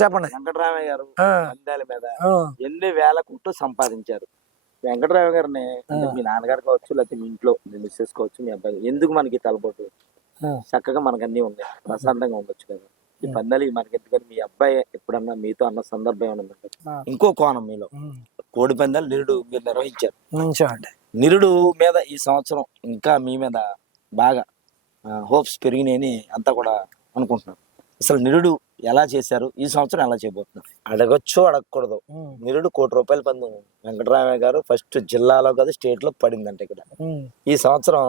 చెప్పండి. వెంకటరామయ్య గారు ఆ, పందాల మీద ఆ, ఎన్ని వేల కోట్లు సంపాదించారు. వెంకటరామయ్య గారిని అంటే మీ నాన్నగారు కావచ్చు, లేకపోతే మీ ఇంట్లో మీ మిస్సెస్ కావచ్చు, మీ అబ్బాయి ఎందుకు మనకి తలపోటు ఆ. చక్కగా మనకు అన్ని ఉన్నాయి, ప్రశాంతంగా ఉండొచ్చు కదా. ఈ పందాలు మనకి ఎందుకని మీ అబ్బాయి ఎప్పుడన్నా మీతో అన్న సందర్భం ఏమైనా ఉందంటే? ఇంకో కోణం మీలో కోడి పందాలు నిరుడు మీరు నిర్వహించారు. మంచివండి. నిరుడు మీద ఈ సంవత్సరం ఇంకా మీ మీద బాగా హోప్స్ పెరిగినాయని అంతా కూడా అనుకుంటున్నారు. అసలు నిరుడు ఎలా చేశారు, ఈ సంవత్సరం ఎలా చేయబోతున్నారు? అడగొచ్చు అడగకూడదు. నిరుడు ₹1,00,00,000 పందెం వెంకటరామయ్య గారు ఫస్ట్ జిల్లాలో కాదు స్టేట్ లో పడిందంటే ఇక్కడ. ఈ సంవత్సరం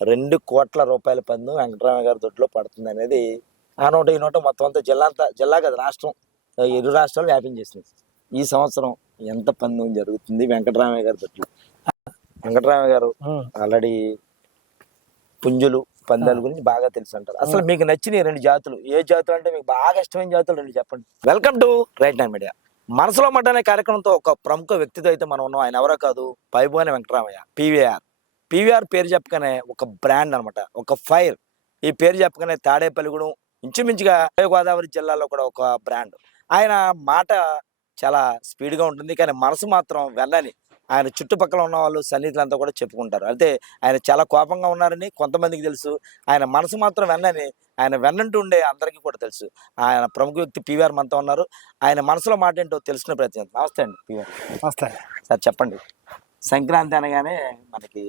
₹2,00,00,000 పందెం వెంకటరామయ్య గారి దొడ్లో పడుతుంది అనేది ఆ నోట ఈ నోట మొత్తం అంతా జిల్లా కదా రాష్ట్రం, ఇరు రాష్ట్రాలు వ్యాపించేసింది. ఈ సంవత్సరం ఎంత పందెం జరుగుతుంది వెంకటరామయ్య గారి దొడ్లో? వెంకటరామయ్య గారు ఆల్రెడీ పుంజులు పందాల గురించి బాగా తెలుసు అంటారు. అసలు మీకు నచ్చిన 2 జాతులు ఏ జాతులు అంటే మీకు బాగా ఇష్టమైన జాతులు 2 చెప్పండి. Welcome to right nine media. మనసులో మాట అనే కార్యక్రమంతో ఒక ప్రముఖ వ్యక్తితో అయితే మనం ఉన్నాం. ఆయన ఎవరో కాదు, పైబోయిన వెంకటరామయ్య, పీవీఆర్ పేరు చెప్పగానే ఒక బ్రాండ్ అనమాట, ఒక ఫైర్. ఈ పేరు చెప్పగానే తాడేపల్లిగూడెం ఇంచుమించుగా గోదావరి జిల్లాలో కూడా ఒక బ్రాండ్. ఆయన మాట చాలా స్పీడ్గా ఉంటుంది, కానీ మనసు మాత్రం వెళ్ళని ఆయన చుట్టుపక్కల ఉన్న వాళ్ళు సన్నిహితులంతా కూడా చెప్పుకుంటారు. అయితే ఆయన చాలా కోపంగా ఉన్నారని కొంతమందికి తెలుసు, ఆయన మనసు మాత్రం వెన్నని ఆయన వెన్నంటూ ఉండే అందరికీ కూడా తెలుసు. ఆయన ప్రముఖ వ్యక్తి పీవీఆర్ మనతో ఉన్నారు. ఆయన మనసులో మాట ఏంటో తెలుసుకునే ప్రయత్నం. నమస్తే అండి పీవీఆర్. నమస్తే సార్. చెప్పండి, సంక్రాంతి అనగానే మనకి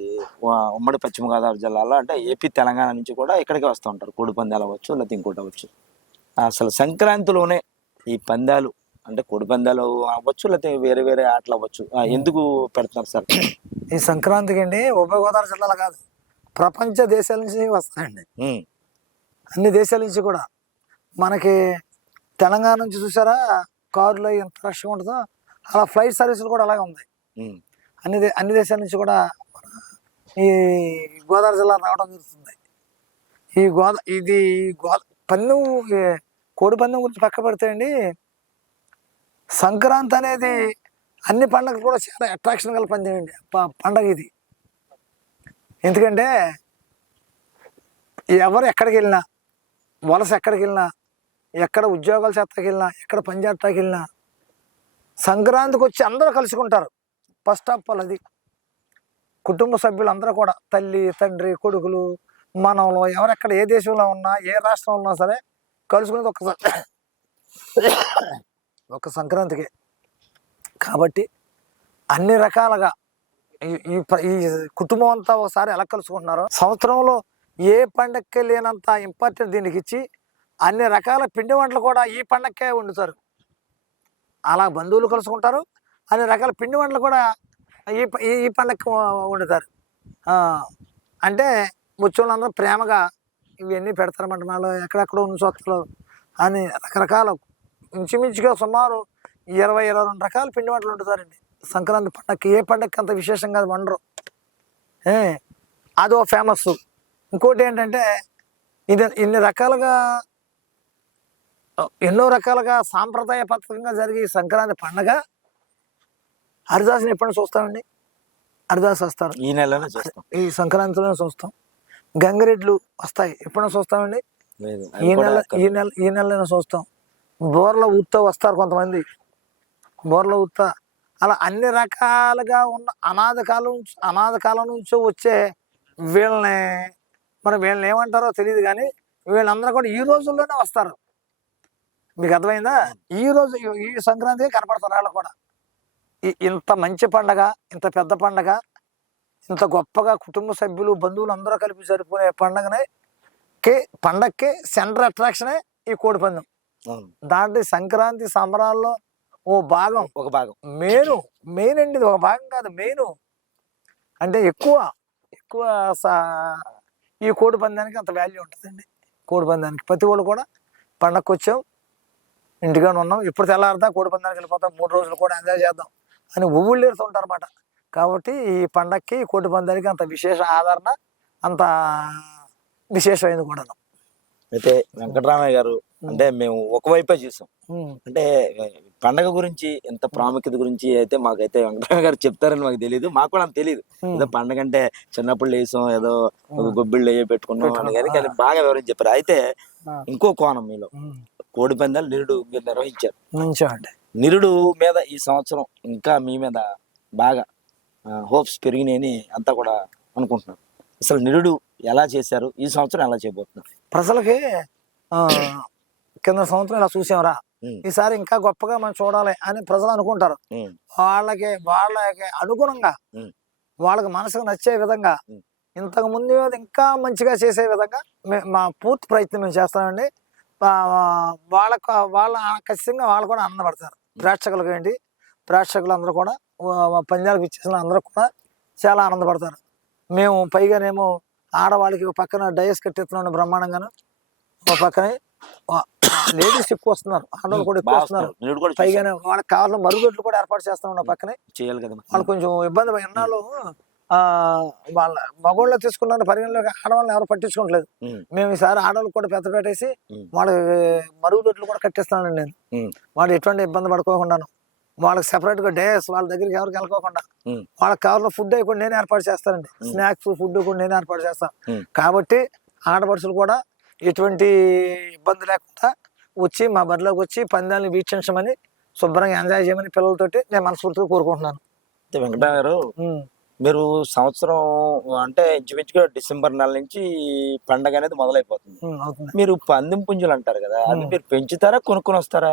ఉమ్మడి పశ్చిమ గోదావరి జిల్లాలో అంటే ఏపీ తెలంగాణ నుంచి కూడా ఇక్కడికి వస్తూ ఉంటారు. కోడి పందాలు అవ్వచ్చు, లేకపోతే ఇంకోటి అవ్వచ్చు. అసలు సంక్రాంతిలోనే ఈ పందాలు అంటే కోడి పందాలు అవ్వచ్చు, లేకపోతే వేరే వేరే ఆటలు అవ్వచ్చు, ఎందుకు పెడతారు సార్? ఈ సంక్రాంతికి అండి ఉభయ గోదావరి జిల్లాలో కాదు, ప్రపంచ దేశాల నుంచి వస్తాయండి. అన్ని దేశాల నుంచి కూడా. మనకి తెలంగాణ నుంచి చూసారా కారులో ఎంత రష్గా ఉంటుందో, అలా ఫ్లైట్ సర్వీసులు కూడా అలాగే ఉంది. అన్ని దేశాల నుంచి కూడా ఈ గోదావరి జిల్లా రావడం జరుగుతుంది. ఈ పందెం, కోడి పందెం గురించి పక్క పెడితే అండి, సంక్రాంతి అనేది అన్ని పండుగలు కూడా చాలా అట్రాక్షన్ గల పందెం అండి, పండగ ఇది. ఎందుకంటే ఎవరు ఎక్కడికి వెళ్ళినా, వలస ఎక్కడికి వెళ్ళినా, ఎక్కడ ఉద్యోగాలు చేతకి వెళ్ళినా, ఎక్కడ పని చేతకి వెళ్ళినా, సంక్రాంతికి వచ్చి అందరూ కలుసుకుంటారు. ఫస్ట్ ఆఫ్ ఆల్ అది కుటుంబ సభ్యులు అందరూ కూడా, తల్లి తండ్రి కొడుకులు మనవలు ఎవరెక్కడ ఏ దేశంలో ఉన్నా, ఏ రాష్ట్రంలో ఉన్నా సరే కలుసుకునేది ఒక సంక్రాంతికి. కాబట్టి అన్ని రకాలుగా ఈ కుటుంబం అంతా ఒకసారి ఎలా కలుసుకుంటున్నారో, సంవత్సరంలో ఏ పండగకి లేనంత ఇంపార్టెంట్ దీనికి ఇచ్చి అన్ని రకాల పిండి వంటలు కూడా ఈ పండగకే వండుతారు. అలా బంధువులు కలుసుకుంటారు, అన్ని రకాల పిండి వంటలు కూడా ఈ పండగకి వండుతారు. అంటే ముచ్చోళ్ళందరూ ప్రేమగా ఇవన్నీ పెడతారన్నమాట. వాళ్ళు ఎక్కడెక్కడో ఉన్న చోట్ల అని రకరకాల ఇంచుమించుగా సుమారు 20-22 రకాల పిండి వంటలు వండుతారండి సంక్రాంతి పండగకి. ఏ పండగకి అంత విశేషంగా వండరు. అదో ఫేమస్. ఇంకోటి ఏంటంటే ఎన్నో రకాలుగా సాంప్రదాయబద్ధంగా జరిగే సంక్రాంతి పండగ. హరిదాసుని ఎప్పుడైనా చూస్తామండి, హరిదాసు వస్తారు ఈ నెలలోనే చూస్తాం, ఈ సంక్రాంతిలోనే చూస్తాం. గంగిరెడ్లు వస్తాయి ఎప్పుడైనా చూస్తామండి, ఈ నెలలోనే చూస్తాం. బోర్ల ఊత్తా వస్తారు కొంతమంది, బోర్ల ఊత్తా. అలా అన్ని రకాలుగా ఉన్న అనాథ కాలం నుంచో వచ్చే వీళ్ళని ఏమంటారో తెలియదు, కానీ వీళ్ళందరూ కూడా ఈ రోజుల్లోనే వస్తారు. మీకు అర్థమైందా? ఈ సంక్రాంతికి కనపడతారు వాళ్ళు కూడా. ఇంత మంచి పండగ, ఇంత పెద్ద పండగ, ఇంత గొప్పగా కుటుంబ సభ్యులు బంధువులు అందరూ కలిపి సరిపోయే పండగకి సెంటర్ అట్రాక్షనే ఈ కోడి పందెం. దాంట్లో సంక్రాంతి సంబరాల్లో ఒక భాగం మెయిన్ అండి. ఇది ఒక భాగం కాదు, మెయిన్. అంటే ఎక్కువ ఈ కోడి పందానికి అంత వాల్యూ ఉంటుందండి. కోడి పందానికి ప్రతి వాళ్ళు కూడా పండగకి వచ్చాం, ఇంటిగానే ఉన్నాం, ఇప్పుడు తెల్లారదా కోడి పందానికి వెళ్ళిపోతాం, 3 రోజులు కూడా ఎంజాయ్ చేద్దాం అని ఊళ్ళేరుతూ ఉంటారు అన్నమాట. కాబట్టి ఈ పండగకి కోడి పందానికి అంత విశేష ఆదరణ, అంత విశేషమైనది కూడా. అయితే వెంకటరామయ్య గారు అంటే మేము ఒకవైపే చూసాం. అంటే పండగ గురించి ఎంత ప్రాముఖ్యత గురించి అయితే మాకైతే వెంకటరామయ్య గారు చెప్తారని మాకు తెలియదు, మాకు కూడా తెలియదు. ఏదో పండగ అంటే చిన్నప్పుడు లేసాం, ఏదో గొబ్బిళ్ళు పెట్టుకున్నాం అని కానీ బాగా వివరించి చెప్పారు. అయితే ఇంకో కోణం మీలో కోడి పందాలు నిరుడు మీరు నిర్వహించారు. మంచివండి. నిరుడు మీద ఈ సంవత్సరం ఇంకా మీ మీద బాగా హోప్స్ పెరిగినాయని అంతా కూడా అనుకుంటున్నారు. అసలు నిరుడు ఎలా చేశారు, ఈ సంవత్సరం ఎలా చేయబోతున్నారు? ప్రజలకి ఆ కింద సంవత్సరం ఇలా చూసాంరా, ఉమ్, ఈసారి ఇంకా గొప్పగా మనం చూడాలి అని ప్రజలు అనుకుంటారు. ఉమ్, వాళ్ళకి అనుగుణంగా ఉమ్, వాళ్ళకి మనసుకు నచ్చే విధంగా ఉమ్. ఇంతకు ముందు మీద ఇంకా మంచిగా చేసే విధంగా మా పూర్తి ప్రయత్నం మేము చేస్తామండి. వాళ్ళ ఖచ్చితంగా వాళ్ళు కూడా ఆనందపడతారు. ప్రేక్షకులకు ఏంటి, ప్రేక్షకులు కూడా పందాలకు ఇచ్చేసిన అందరూ కూడా చాలా ఆనందపడతారు. మేము పైగానేమో ఆడవాళ్ళకి ఒక పక్కన డయస్ కట్టిస్తున్నాం బ్రహ్మాండంగాను, ఒక పక్కనే లేడీస్ ఎక్కువ వస్తున్నారు, ఆడవాళ్ళు కూడా ఎక్కువ వస్తున్నారు. నిరుడు కూడా పైగానే వాళ్ళకి కావాల్సిన మరుగుదొడ్లు కూడా ఏర్పాటు చేస్తా ఉన్నాం పక్కనే. చేయాలి కదా. వాళ్ళు కొంచెం ఇబ్బంది ఎన్నాళ్ళు వాళ్ళ మగవాళ్ళు తీసుకున్న పరిగణలోకి ఆడవాళ్ళని ఎవరు పట్టించుకోవట్లేదు. ఉమ్, మేము ఈసారి ఆడవాళ్ళకి కూడా పెద్ద పెట్టేసి ఉమ్, వాళ్ళకి మరుగుదొడ్లు కూడా కట్టిస్తానండి నేను. ఉమ్, వాళ్ళు ఎటువంటి ఇబ్బంది పడుకోకుండాను, వాళ్ళకి సెపరేట్ గా డేస్ వాళ్ళ దగ్గరికి ఎవరికి వెళ్ళకోకుండా ఉమ్, వాళ్ళకి కావాల్సిన ఫుడ్ అవి కూడా నేను ఏర్పాటు చేస్తానండి. స్నాక్స్ ఫుడ్ కూడా నేను ఏర్పాటు చేస్తాను. ఉమ్. కాబట్టి ఆడపడుచులు కూడా ఎటువంటి ఇబ్బంది లేకుండా వచ్చి మా బరిలోకి వచ్చి పందాలను వీక్షించమని, శుభ్రంగా ఎంజాయ్ చేయమని పిల్లలతోటి నేను మనస్ఫూర్తిగా కోరుకుంటున్నాను. అయితే వెంకటరావు గారు, ఉమ్, మీరు సంవత్సరం అంటే ఇంచుమించుగా డిసెంబర్ నెల నుంచి పండగ అనేది మొదలైపోతుంది. అవుతుంది. మీరు పందెం పుంజులు అంటారు కదా, అది మీరు పెంచుతారా కొనుక్కొని వస్తారా?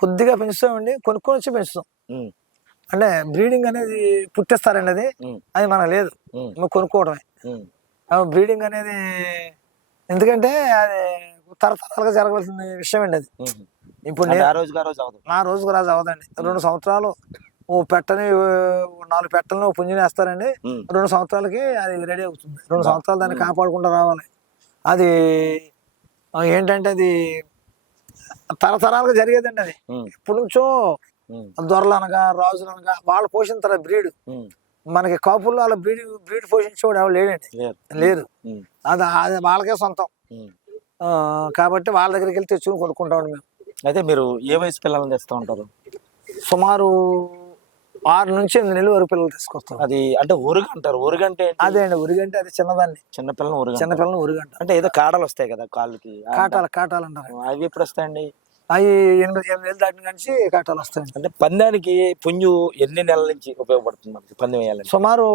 కొద్దిగా పెంచుతామండి, కొనుక్కొని వచ్చి పెంచుతాం. ఉమ్, అంటే బ్రీడింగ్ అనేది పుట్టిస్తారండి, అది ఉమ్, అది మనకు లేదు, ఉమ్, మేము కొనుక్కోవడమే. ఉమ్, బ్రీడింగ్ అనేది ఎందుకంటే అది తరతరాలుగా జరగవలసిన విషయం అండి అది. ఉమ్. ఇప్పుడు అంటే నేను ఆ రోజుకి ఆ రోజు అవదు. నా రోజుకు రాజు అవదండి. 2 సంవత్సరాలు ఓ పెట్టని 4 పెట్టలను పుంజుని వేస్తారండి. ఉమ్, 2 సంవత్సరాలకి అది రెడీ అవుతుంది. 2 సంవత్సరాలు దాన్ని కాపాడుకుంటూ రావాలి. అది ఏంటంటే అది తరతరాలుగా జరిగేదండి. అది ఉమ్, ఇప్పటి నుంచో ఉమ్, దొరలు అనగా రాజులు అనగా వాళ్ళు పోషించారు బ్రీడ్. ఉమ్. మనకి కాపుల్లో వాళ్ళ బ్రీడ్ పోషించేవాడు ఎవరు లేడండి, లేరు. లేరు. ఉమ్, అది వాళ్ళకే సొంతం. ఉమ్. కాబట్టి వాళ్ళ దగ్గరికి వెళ్ళి తెచ్చుకుని కొనుక్కుంటామండి మేము. అయితే మీరు ఏ వయసు పిల్లల్ని తెస్తూ ఉంటారు? సుమారు 6 నుంచి 8 నెలల వరకు పిల్లలు తీసుకొస్తాం. అది అంటే ఊరుగ అంటారు. ఊరుగంటే ఏంటి? అదే అండి, ఉరిగంటే అది చిన్నదాన్ని, చిన్న పిల్లలు ఊరుగ అంటారు. చిన్నపిల్లలు ఉరిగంట. అంటే ఏదో కాడలు వస్తాయి కదా కాళ్ళకి, కాటాలు అంటారు. అవి ఎప్పుడు వస్తాయండి? అవి 8 నెలలు దాటిన నుంచి కాటాలు వస్తాయండి. అంటే పందానికి పుంజు ఎన్ని నెలల నుంచి ఉపయోగపడుతుంది మనకి పందెం వేయాలంటే? సుమారు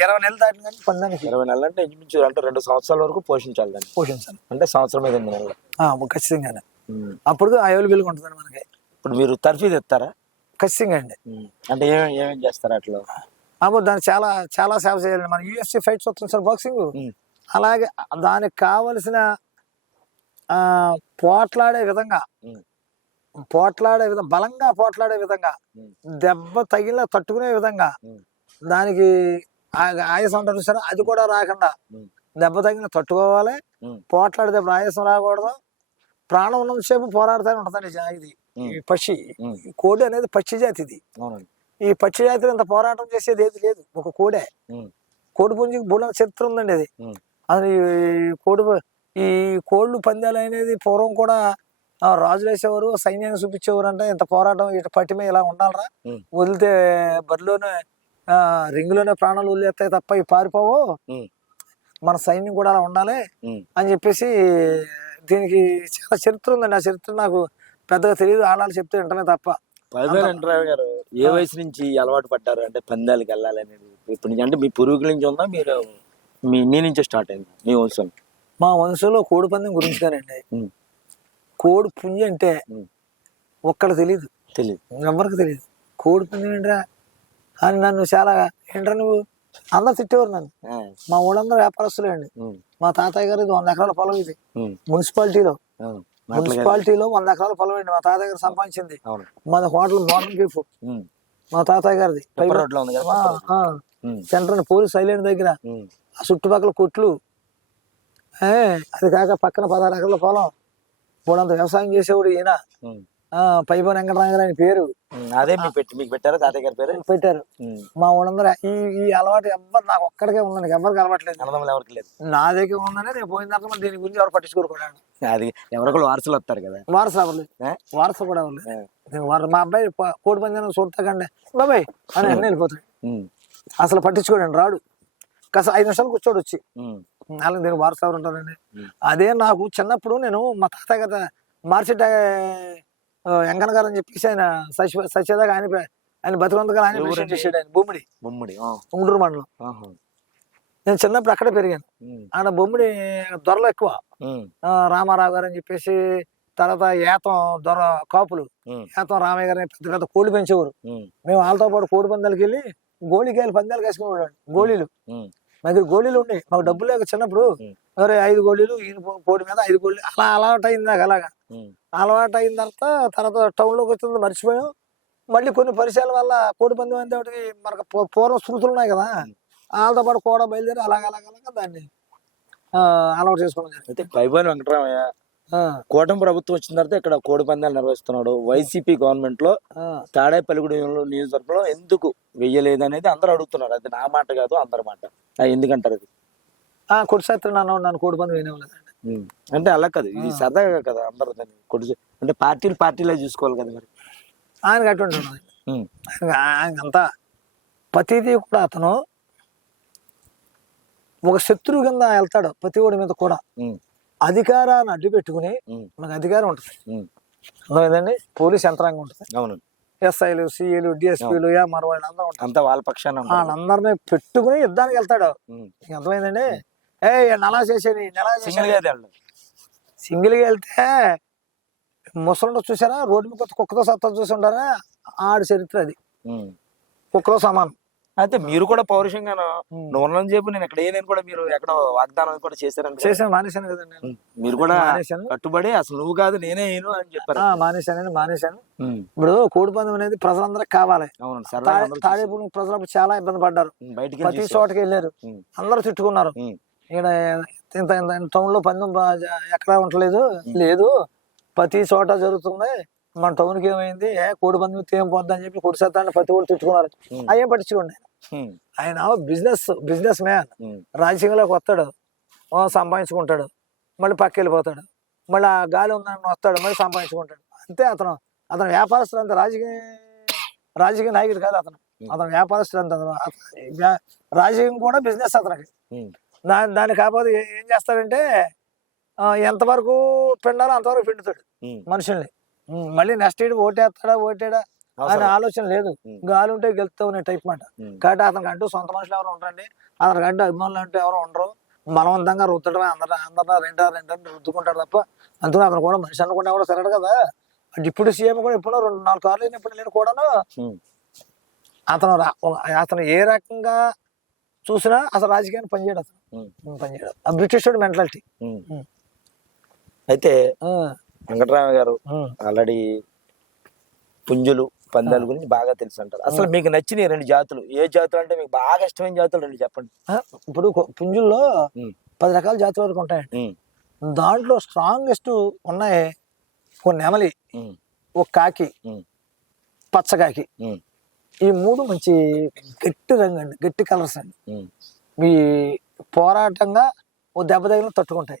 20 నెలలు దాటిన నుంచి పందానికి 20 నెలలు అంటే ఇంచుమించు అంటే 2 సంవత్సరాల వరకు పోషించాలి దాన్ని. పోషించాలి. అంటే సంవత్సరం మీద 8 నెలలు. ఖచ్చితంగానే. ఉమ్. అప్పుడు అవైలబుల్గా ఉంటుందండి మనకి. ఇప్పుడు మీరు తర్ఫీదు ఇస్తారా? ఖచ్చితంగా అండి. అంటే ఏమేం చేస్తారు అట్లా? అప్పుడు దాన్ని చాలా చాలా సేవ చేయాలండి. మన UFC ఫైట్స్ వస్తుంది సార్, బాక్సింగ్. అలాగే దానికి కావలసిన పోట్లాడే విధంగా, ఉమ్, బలంగా పోట్లాడే విధంగా, ఉమ్, దెబ్బ తగిలిన తట్టుకునే విధంగా, ఉమ్, దానికి ఆయాసం అంటారు సార్, అది కూడా రాకుండా ఉమ్, దెబ్బ తగిలిన తట్టుకోవాలి. ఉమ్, పోట్లాడితే ఆయాసం రాకూడదు. ప్రాణం ఉన్నంతసేపు పోరాడుతూనే ఉంటుందండి ఇది. ఈ పక్షి, ఉమ్. ఈ కోడి అనేది పక్షి జాతి. ఇది అవునండి. ఈ పక్షి జాతిలో ఇంత పోరాటం చేసేది ఏది లేదు, ఒక కోడే. ఉమ్, కోడి పుంజుకి బుల్ల చరిత్ర ఉందండి. అది ఉమ్, అది ఈ కోళ్ళు పందాలు అనేది పూర్వం కూడా రాజులు వేసేవారు, సైన్యాన్ని చూపించేవారు. అంటే ఇంత పోరాటం ఇటు పట్టిమే ఇలా ఉండాలరా, ఉమ్, వదిలితే బరిలోనే రింగులోనే ప్రాణాలు వదిలేస్తాయి తప్ప ఇవి పారిపోవు, ఉమ్, మన సైన్యం కూడా అలా ఉండాలి ఉమ్. అని చెప్పేసి దీనికి చాలా చరిత్ర ఉందండి. ఆ చరిత్ర నాకు పెద్దగా తెలియదు, ఆడాలి చెప్తే వింటనే తప్ప. వెంకటరావు గారు, ఏ వయసు నుంచి అలవాటు పడ్డారు అంటే పందాలకి వెళ్ళాలి అనేది? ఇప్పటి నుంచి అంటే మీ పూర్వీకుల నుంచి ఉందా, మీరు మీ నుంచే స్టార్ట్ అయింది మీ వంశం? మా వంశంలో కోడి పందెం గురించి కానండి. ఉమ్, కోడి పుంజి అంటే ఉమ్. ఒక్కడికి తెలియదు, ఎవరికి తెలియదు. కోడి పందెం ఏంట్రా అని నన్ను చాలా, ఏంట్రా నువ్వు, అందరు తిట్టేవారు నన్ను. ఆ, మా ఊళ్ళందరూ వ్యాపారస్తులే అండి. ఉమ్, మా తాతయ్య గారు 100 ఎకరాల పొలం. ఇది ఉమ్, మున్సిపాలిటీలో అవును. 100 ఎకరాల పొలం అండి మా తాతయ్య గారు సంపాదించింది. అవును. మాది హోటల్ మోడర్న్ బీఫ్ ఉమ్. మా తాతయ్య గారిది. రోడ్లో ఉంది కదా. ఉమ్, సెంటర్ పోలీస్ ఐలాండ్ దగ్గర ఉమ్, ఆ చుట్టుపక్కల కొట్లు, అది కాక పక్కన 16 ఎకరాల పొలం. పూడంత వ్యవసాయం చేసేవాడు ఈయన. ఉమ్. పైబోన వెంకటరాంగ అని పేరు. అదే మీకు పెట్టారా తాతయ్య గారి పేరు? పెట్టారు. ఉమ్. మా ఊళ్ళందరూ ఈ అలవాటు ఎవ్వరు, నాకు ఒక్కడికే ఉందని ఎవరికి అలవాట్లేదు. అన్నదమ్ములు ఎవరికి లేదు. నా దగ్గర ఉందని నేను పోయిన తర్వాత మరి దీని గురించి ఎవరు పట్టించుకోరుకున్నాను. అది ఎవరికో వారసులు వస్తారు కదా. వారసు అవ్వలేదు, వారసు కూడా అవ్వలేదు. మా అబ్బాయి కోడి పందాన్ని చూస్తాకండి బాబాయ్ అని అన్నీ వెళ్ళిపోతాడు. ఉమ్, అసలు పట్టించుకోడండి, రాడు. కాస్త 5 నిమిషాలు కూర్చోడు వచ్చి. ఉమ్, నాలుగు దీనికి వారసు ఉంటారండి. ఉమ్. అదే నాకు చిన్నప్పుడు నేను మా తాతయ్య కదా మార్చెట్ వెంకన్న గారు అని చెప్పేసి ఆయన సత్యదాకా ఆయన బతికొంతగా ఆయన ఎవరండి? ప్రెసిడెంట్ చేసాడు ఆయన బొమ్మిడి బొమ్మడి ఉంగుటూరు మండలం. ఆహా. నేను చిన్నప్పుడు అక్కడే పెరిగాను. ఉమ్. ఆడ బొమ్మిడి దొరలు ఎక్కువ, ఉమ్. రామారావు గారు అని చెప్పేసి, తర్వాత ఏతం దొర కాపులు, ఉమ్. ఏతం రామయ్య గారు పెద్ద పెద్ద కోళ్ళు పెంచేవారు. ఉమ్. మేము వాళ్ళతో పాటు కోడి పందాలకి వెళ్ళి గోళీకాయలు పందాలు వేసుకునేవాడు. గోళీలు ఉమ్. మా దగ్గర గోళీలు ఉన్నాయి. మాకు డబ్బులు లేక చిన్నప్పుడు ఎవరే 5 గోళీలు ఈయన కోడి మీద 5 గోళీలు అలా అలవాటు అయింది నాకు. అలాగా ఉమ్. అలవాటు అయిన తర్వాత టౌన్లోకి వచ్చింది మర్చిపోయాం. మళ్ళీ కొన్ని పరిచయాల వల్ల కోడి పందెం అంటే ఒకటి మనకు పూర్వం స్మృతులు ఉన్నాయి కదా, వాళ్ళతో పాటు కూడా బయలుదేరి అలాగ దాన్ని అలవాటు చేసుకోవడం జరిగింది. అయితే పైబోని వెంకటరామయ్య ఆ, కూటమి ప్రభుత్వం వచ్చిన తర్వాత ఇక్కడ కోడి పందాలు నిర్వహిస్తున్నాడు. వైసీపీ గవర్నమెంట్ లో ఆ. తాడేపల్లిగూడెంలో నియోజకవర్గంలో ఎందుకు వెయ్యలేదు అనేది అందరూ అడుగుతున్నారు. అది నా మాట కాదు, అందరి మాట. ఎందుకంటారు అది? కొడిసేత్రి నన్ను కోడి పందెం వినేవాళ్ళదండి. అంటే అలా కాదు, ఇది సరదాగా కదా అందరూ దాన్ని కొడుచు అంటే పార్టీలే చూసుకోవాలి కదా మరి. ఆయనకి అటువంటి ఉండదు. ఉమ్. ఆయనకంతా ప్రతిదీ కూడా అతను ఒక శత్రువు కింద వెళ్తాడు ప్రతి ఒడి మీద కూడా. ఉమ్. అధికారాన్ని అడ్డు పెట్టుకుని ఉమ్. మనకు అధికారం ఉంటుంది. ఉమ్. అర్థమైందండి. పోలీస్ యంత్రాంగం ఉంటుంది, అవును. ఎస్ఐలు, సిఐలు, డిఎస్పీలు, ఎంఆర్ వాళ్ళు అందరూ ఉంటారు. అంతా వాళ్ళ పక్షాన ఉంటారు. వాళ్ళందరినీ పెట్టుకుని యుద్ధానికి వెళ్తాడు. ఉమ్. నీకు అర్థమైందండి. నెలా చేసేది సింగిల్ గా వెళ్ళాలి. సింగిల్గా వెళ్తే ముసలు చూసారా, రోడ్డు మీద కుక్కతో సత్తా చూసి ఉంటారా, ఆడి చరిత్ర అది. ఉమ్. కుక్కతో సమానం. అయితే మీరు కూడా పౌరుషంగాను నువ్వు ఉన్నని చెప్పి నేను ఎక్కడ నేను కూడా మీరు ఎక్కడ వాగ్దానం కూడా చేశారంటే చేసాను, మానేశాను కదండి నేను. మీరు కూడా మానేశాను. కట్టుబడి అసలు నువ్వు కాదు నేనే ఏను అని చెప్పారు. మానేశాను. ఇప్పుడు కోడి పందెం అనేది ప్రజలందరికి కావాలి. అవును, సరదాగా అందరూ తాడేపూడి ప్రజలు చాలా ఇబ్బంది పడ్డారు. బయటికి ప్రతి చోటకి వెళ్ళారు, అందరూ తిట్టుకున్నారు. ఇక్కడ ఇంత టౌన్ లో పందెం ఎక్కడా ఉండలేదు, లేదు ప్రతి చోట జరుగుతుంది, మన టౌన్ కి ఏమైంది, కోడి పందెం ఏం పోద్ది అని చెప్పి కొడి శాతాన్ని ప్రతి ఒక్కరు తిట్టుకున్నారు. అయ్యేం పట్టించుకోండి. ఆయన బిజినెస్ మ్యాన్. రాజకీయంలోకి వస్తాడు, సంపాదించుకుంటాడు, మళ్ళీ పక్క వెళ్ళిపోతాడు, మళ్ళీ ఆ గాలి ఉందని వస్తాడు, మళ్ళీ సంపాదించుకుంటాడు. అంతే. అతను వ్యాపారస్తుడు అంత, రాజకీయ నాయకుడు కాదు అతను వ్యాపారస్తుడు అంత. రాజకీయం కూడా బిజినెస్ అతనికి. దాన్ని కాకపోతే ఏం చేస్తాడంటే ఎంతవరకు పిండాలో అంతవరకు పిండుతాడు మనుషుల్ని. మళ్ళీ నెక్స్ట్ ఇయర్ ఓటేడా అనే ఆలోచన లేదు. గాలి ఉంటే గెలుస్తావు అనే టైప్ మాట. కాబట్టి అతనికి అంటూ సొంత మనుషులు ఎవరు ఉంటారండి, అతనికి అంటూ అభిమానులు అంటే ఎవరు ఉండరు. బలవంతంగా రుద్దడమే, అందరూ రెండని రుద్దుకుంటాడు తప్ప. అందుకని అతను కూడా మనిషి అనుకుంటే కూడా సరే కదా. ఇప్పుడు సీఎం కూడా ఎప్పుడో 2-4 కార్లు అయినప్పుడు నేను కూడాను అతను ఏ రకంగా చూసినా అసలు రాజకీయాన్ని పనిచేయడు. పనిచేయడు. ఆ బ్రిటిష్ మెంటాలిటీ. అయితే వెంకటరామ గారు ఆల్రెడీ పుంజులు పందాల గురించి బాగా తెలుసు అంటారు. అసలు మీకు నచ్చిన 2 జాతులు ఏ జాతులు అంటే మీకు బాగా ఇష్టమైన జాతులు 2 చెప్పండి. ఇప్పుడు పుంజుల్లో 10 రకాల జాతుల వరకు ఉంటాయండి. దాంట్లో స్ట్రాంగెస్ట్ ఉన్నాయి ఒక నెమలి, ఒక కాకి, పచ్చకాకి. ఈ 3 మంచి గట్టి రంగు అండి, గట్టి కలర్స్ అండి. మీ పోరాటంగా ఓ దెబ్బ తగిలిన తట్టుకుంటాయి.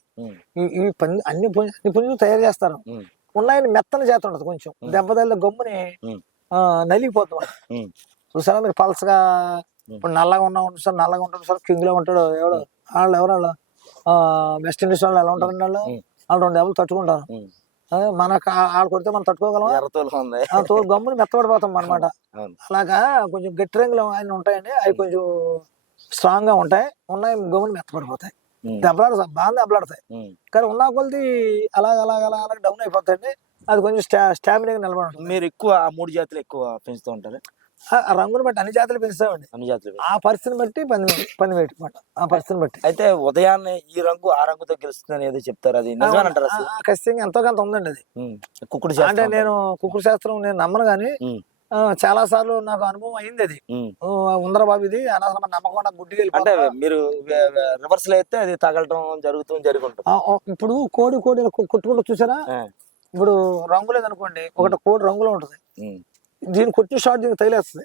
ఈ అన్ని పుంజులు తయారు చేస్తారు. ఉన్నాయని మెత్తన జాతి ఉండదు, కొంచెం దెబ్బ తగిలిన గమ్ముని నలిగిపోతాం. చూసారా మీరు పల్సగా. ఇప్పుడు నల్లగా ఉంటాడు సార్, కింగ్ లో ఉంటాడు ఎవరు ఎవరు వెస్ట్ ఇండీస్ వాళ్ళు ఎలా ఉంటారండి, వాళ్ళు 2 దెబ్బలు తట్టుకుంటారు. మనకు ఆడ కొడితే మనం తట్టుకోగలం, గమ్ముని మెత్తపడిపోతాం అనమాట. అలాగా కొంచెం గట్టి రంగులు ఆయన ఉంటాయండి, అవి కొంచెం స్ట్రాంగ్ గా ఉంటాయి. ఉన్నాయి గమ్ముని మెత్తపడిపోతాయి, బాగా దెబ్బలాడతాయి. కానీ ఉన్న కొద్ది అలాగ డౌన్ అయిపోతాయండి. అది కొంచెం స్టామినా నిలబడి. మీరు ఎక్కువ ఆ 3 జాతులు ఎక్కువ పెంచుతూ ఉంటారు? ఆ రంగుని బట్టి అన్ని జాతులు పెంచుతామండి. అన్ని జాతులు ఆ పరిస్థితిని బట్టి పని మాట, ఆ పరిస్థితిని బట్టి. అయితే ఉదయాన్నే ఈ రంగు ఆ రంగుతో గెలుస్తుందని ఏదో చెప్తారు, అది నిజమేనంటారు? ఖచ్చితంగా ఎంతో కొంత ఉందండి అది. కుక్కుడు అంటే నేను కుక్కుడు శాస్త్రం నేను నమ్మను, కానీ చాలా సార్లు నాకు అనుభవం అయింది. అది ఉందరా బాబు, ఇది అనవసరం నమ్మకం, నాకు గుడ్డిగా అంటే మీరు రివర్స్ లో అయితే అది తగలటం జరుగుతుంది. ఇప్పుడు కోడి కొట్టుకుంటూ చూసారా, ఇప్పుడు రంగు లేదనుకోండి, ఒకటి కోడి రంగులో ఉంటుంది, దీని కొట్టి షాట్ దీనికి తగిలేస్తుంది.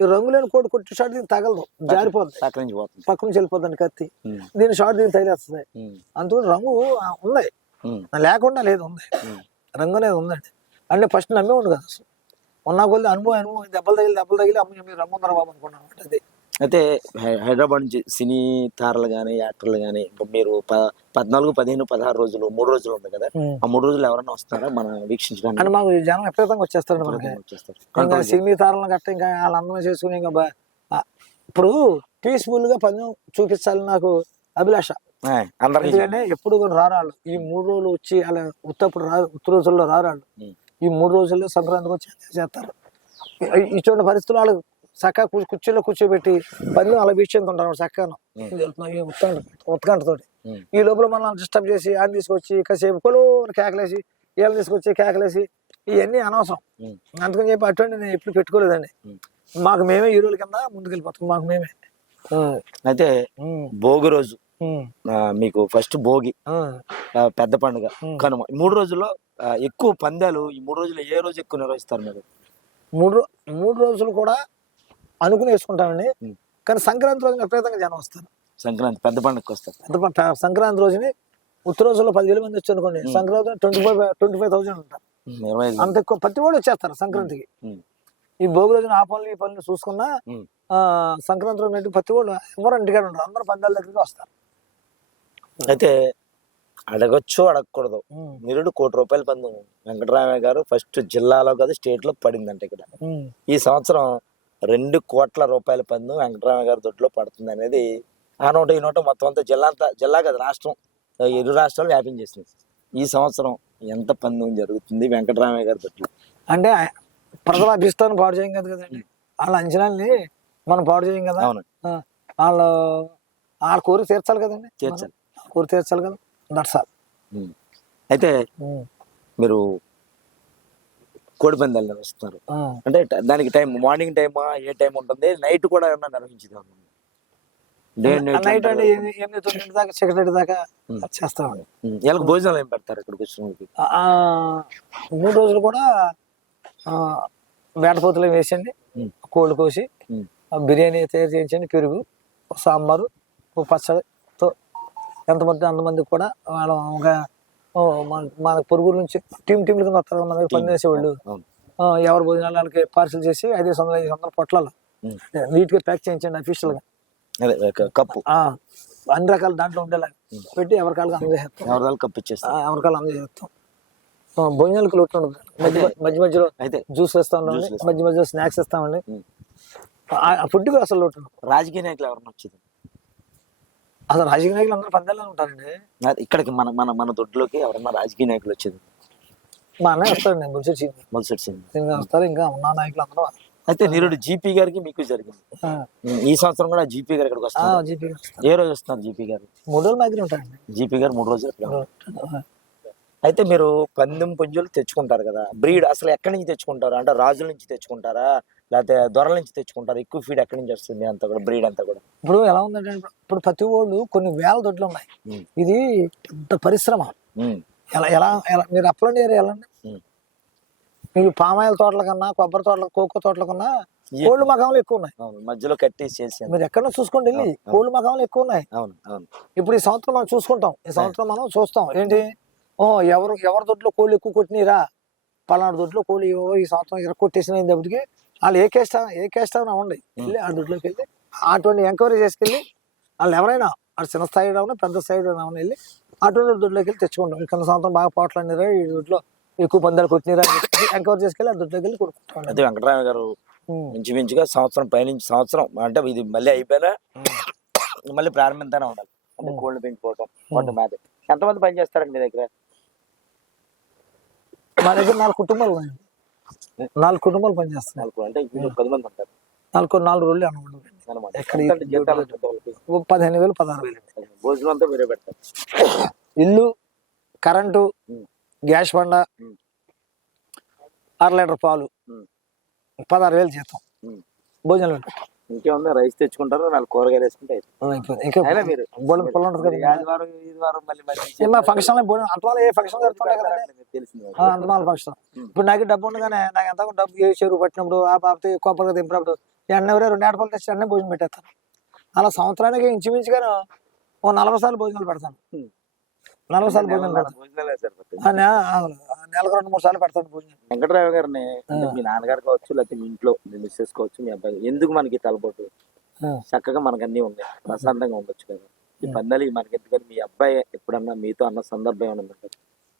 ఈ రంగు లేని కోడి కొట్టి షాట్ దీనికి తగలదు, జారిపోతుంది, పక్క నుంచి వెళ్ళిపోతుంది కత్తి. దీని షాట్ దీనికి తగిలేస్తుంది. అందుకని రంగు ఉన్నాయి, లేకుండా లేదు, ఉంది రంగు అనేది ఉందండి. అంటే ఫస్ట్ నమ్మే ఉంది కదా, అసలు ఉన్న కొద్ది అనుభవం దెబ్బలు తగిలి అమ్మ మీరు రంగు ఉన్నారు బాబు అనుకున్నాను. అది అయితే హైదరాబాద్ నుంచి సినీ తారలు కానీ యాక్టర్లు కానీ మీరు 14, 15, 16 రోజులు 3 రోజులు ఉంది కదా, ఆ 3 రోజులు ఎవరైనా వస్తారా మన వీక్షించడానికి? అంటే మాకు జనం విపరీతంగా వచ్చేస్తారండి మనకి. వచ్చేస్తారు. ఇంకా సినీ తారలను గట్ట ఇంకా వాళ్ళందరూ చేసుకుని ఇంకా ఇప్పుడు పీస్ఫుల్ గా పని చూపించాలి నాకు అభిలాష. అందరికీ ఎందుకంటే ఎప్పుడు కూడా రారాళ్ళు ఈ 3 రోజులు వచ్చి అలా ఉత్తప్పుడు ఉత్త రోజుల్లో రారాళ్ళు. ఈ 3 రోజుల్లో సంక్రాంతికి వచ్చి చేస్తారు. ఇటువంటి పరిస్థితులు వాళ్ళు చక్కగా కుర్చీలో కూర్చోబెట్టి పనులు అలా వీక్షించుకుంటారు చక్కగా ఉత్కంఠతోటి. ఈ లోపల మనం డిస్టర్బ్ చేసి ఆయన తీసుకొచ్చి కాసేపు కొలు కేకలేసి వీళ్ళని తీసుకొచ్చి కేకలేసి ఇవన్నీ అనవసరం. అందుకని చెప్పి అటువంటి నేను ఎప్పుడు పెట్టుకోలేదండి. మాకు మేమే హీరోల కింద ముందుకెళ్ళిపోతాం. మాకు మేమే. అయితే భోగి రోజు మీకు ఫస్ట్ భోగి, పెద్ద పండుగ, కనుమ, 3 రోజుల్లో ఎక్కువ పందాలు ఈ 3 రోజులు ఏ రోజు ఎక్కువ నిర్వహిస్తారు మీరు? 3 రోజులు కూడా అనుకుని వేసుకుంటామండి. కానీ సంక్రాంతి రోజున విపరీతంగా జనం వస్తారు. సంక్రాంతి పెద్ద పండుగకి వస్తారు. సంక్రాంతి రోజుని ఉత్త రోజుల్లో 10,000 మంది వచ్చి అనుకోండి, సంక్రాంతి 25,000 ఉంటారు. అంత ఎక్కువ ప్రతి వాడు వచ్చేస్తారు సంక్రాంతికి. ఈ భోగి రోజున ఆ పనులు ఈ పనులు చూసుకున్నా సంక్రాంతి రోజు ప్రతి వాడు ఎవరు ఇంటికాడ ఉంటారు. అందరూ పందాల దగ్గరికి వస్తారు. అయితే అడగొచ్చు అడగకూడదు, నిరుడు ₹1 కోటి పందెం వెంకటరామయ్య గారు ఫస్ట్ జిల్లాలో కాదు స్టేట్ లో పడిందంట. ఇక్కడ ఈ సంవత్సరం ₹2 కోట్ల పందెం వెంకటరామయ్య గారి దొడ్లో పడుతుంది అనేది ఆ నోట ఈ నోట మొత్తం అంతా జిల్లా కదా రాష్ట్రం, 2 రాష్ట్రాలు వ్యాపించేసింది. ఈ సంవత్సరం ఎంత పందెం జరుగుతుంది వెంకటరామయ్య గారి దొడ్లో? అంటే ప్రజల అభిష్టాన్ని పాడు చేయం కదా కదండి, వాళ్ళ అంచనాల్ని మనం పాడు చేయం కదా. వాళ్ళ కోరిక తీర్చాలి కదండి, కోరిక తీర్చాలి కదా. That's all. అయితే మీరు కోడి పందాలు నిర్వహిస్తున్నారు అంటే దానికి టైం మార్నింగ్ టైమా, ఏ టైం ఉంటుంది? నైట్ కూడా ఏమన్నా నిర్వహించేది? నైట్ అంటే 8-9 దాకా చీకటి దాకా చేస్తామండి. వీళ్ళకి భోజనాలు ఏం పెడతారు ఇక్కడికి వచ్చిన? 3 రోజులు కూడా వేటపోతులు వేసండి, కోళ్ళు కోసి బిర్యానీ తయారు చేయించండి, పెరుగు, సాంబారు, పచ్చడితో అంతమందికి కూడా వాళ్ళ మన పొరుగురు నుంచి టీంల కింద వస్తారు మన దగ్గర పనిచేసేవాళ్ళు. ఎవరు భోజనాలు వాళ్ళకి పార్సిల్ చేసి 500 పొట్లాలు నీట్ గా ప్యాక్ చేయించండి అఫీషియల్ గా. కప్పు అన్ని రకాల దాంట్లో ఉండేలాగా పెట్టి ఎవరికాళ్ళకి అందజేస్తాం. కప్పు ఇచ్చేస్తాం, ఎవరికాళ్ళు అందజేస్తాం. భోజనాలకు లోటు ఉండదు. మధ్య మధ్యలో అయితే జ్యూస్ వేస్తా ఉండండి, మధ్య మధ్యలో స్నాక్స్ ఇస్తామండి. ఫుడ్ కి అసలు లోటు. రాజకీయ నాయకులు ఎవరన్నా వచ్చేది? అసలు రాజకీయ నాయకులు అందరూ పందాల్లో ఉంటారండి. ఇక్కడికి మన మన మన దొడ్లోకి ఎవరన్నా రాజకీయ నాయకులు వచ్చేది? మా అన్నయ్య వస్తాడండి, బొలిసెట్ సింగ్ వస్తారు, ఇంకా ఉన్న నాయకులు అందరూ. అయితే నిరుడు జీపీ గారికి మీకు జరిగింది, ఈ సంవత్సరం కూడా జీపీ గారు ఇక్కడికి వస్తారు. ఏ రోజు వస్తున్నారు జీపీ గారు? 3 రోజులు మాదిరి ఉంటారండి జీపీ గారు. 3 రోజులు. అయితే మీరు పందెం పుంజులు తెచ్చుకుంటారు కదా, బ్రీడ్ అసలు ఎక్కడి నుంచి తెచ్చుకుంటారు? అంటే రాజుల నుంచి తెచ్చుకుంటారా లేకపోతే దొరల నుంచి తెచ్చుకుంటారా? ఎక్కువ ఫీడ్ ఎక్కడి నుంచి వస్తుంది అంతా కూడా, బ్రీడ్ అంతా కూడా? ఇప్పుడు ఎలా ఉందంటే ఇప్పుడు ప్రతి వాళ్ళు కొన్ని వేల దొడ్లు ఉన్నాయి. ఇది పెద్ద పరిశ్రమ. ఎలా ఎలా మీరు అప్లోడ్ చేయాలండి. మీకు పామాయిల్ తోటల కన్నా, కొబ్బరి తోటల, కోకో తోటల కన్నా కోళ్ళు మకాములు ఎక్కువ ఉన్నాయి. మధ్యలో కట్టేసి మీరు ఎక్కడో చూసుకోండి, వెళ్ళి కోళ్ళు మకాములు ఎక్కువ ఉన్నాయి. ఇప్పుడు ఈ సంవత్సరం మనం చూసుకుంటాం, ఈ సంవత్సరం మనం చూస్తాం ఏంటి, ఎవరి దొడ్లో కోళ్ళు ఎక్కువ కొట్టినరా, పలానా దొడ్లో కోళ్ళు ఈ సంవత్సరం కొట్టేసినప్పటికి వాళ్ళు ఏ కేస్ట్ అయినా అవ్వండి, వెళ్ళి ఆ దొడ్లోకి వెళ్ళి అటువంటి ఎంక్వైరీ చేసుకెళ్ళి వాళ్ళు ఎవరైనా అటు చిన్న స్థాయిలో ఉన్నా పెద్ద స్థాయిలో ఉన్నా వెళ్ళి అటువంటి దొడ్లోకి వెళ్ళి తెచ్చుకుంటాం. ఇక్కడ సంవత్సరం బాగా పోట్లాడినరా, ఈ దొడ్లో ఎక్కువ పందాలు కొట్టినరా ఎంక్వైరీ చేసుకెళ్ళి ఆ దొడ్లోకి వెళ్ళి కొట్టుకుంటాం. అదే వెంకటరామయ్య గారు ఇంచుమించుగా సంవత్సరం పైనుంచి సంవత్సరం అంటే ఇది మళ్ళీ అయిపోయినా మళ్ళీ ప్రారంభించానే ఉండాలి. అంటే కోళ్ళు పెంచుకోవటం, కోళ్ళ మేత. ఎంతమంది పని చేస్తారండి మీ దగ్గర? మా దగ్గర 4 కుటుంబాలు ఉన్నాయండి. 4 కుటుంబాలు పనిచేస్తున్నాయి. అంటే 10 మంది ఉంటారు. 4 రోజులు అనమాట. ఎక్కడ 15,000, 16,000. భోజనం అంతా మీరే పెడతారు. ఇల్లు, కరెంటు, గ్యాస్ బండ, 1/2 లీటర్ పాలు, 16,000 జీతం, భోజనాలు. ఇంకేమన్నా రైస్ తెచ్చుకుంటారు, 4 కూరగాయలు వేసుకుంటే ఫంక్షన్ అంతమాల ఏ ఫంక్షన్ జరుగుతుంటాయి కదా, అంతమాల ఫంక్షన్. ఇప్పుడు నాకు డబ్బు ఉండగానే నాకు ఎంత డబ్బు ఏ చెరువు పట్టినప్పుడు ఆ బాబు కోపంగా దింపినప్పుడు ఎవరే 2 ఏటపాలు తెచ్చి అన్నీ భోజనం పెట్టేస్తాను. అలా సంవత్సరానికి ఇంచుమించుగాను 40 సార్లు భోజనాలు పెడతాను. 40 సార్లు భోజనాలు పెడతాను. నెలకు 2-3 సార్లు పెడతాను భోజనం. వెంకటరావు గారిని మీ నాన్నగారు కావచ్చు, లేకపోతే మీ ఇంట్లో మీ మిస్సెస్ కావచ్చు, మీ అబ్బాయి ఎందుకు మనకి తలపోటు? ఆ. చక్కగా మనకు అన్ని ఉన్నాయి, ప్రశాంతంగా ఉండొచ్చు కదా. ఈ పందాలు మనకి ఎందుకని మీ అబ్బాయి ఎప్పుడన్నా మీతో అన్న సందర్భం ఏమైనా ఉందా?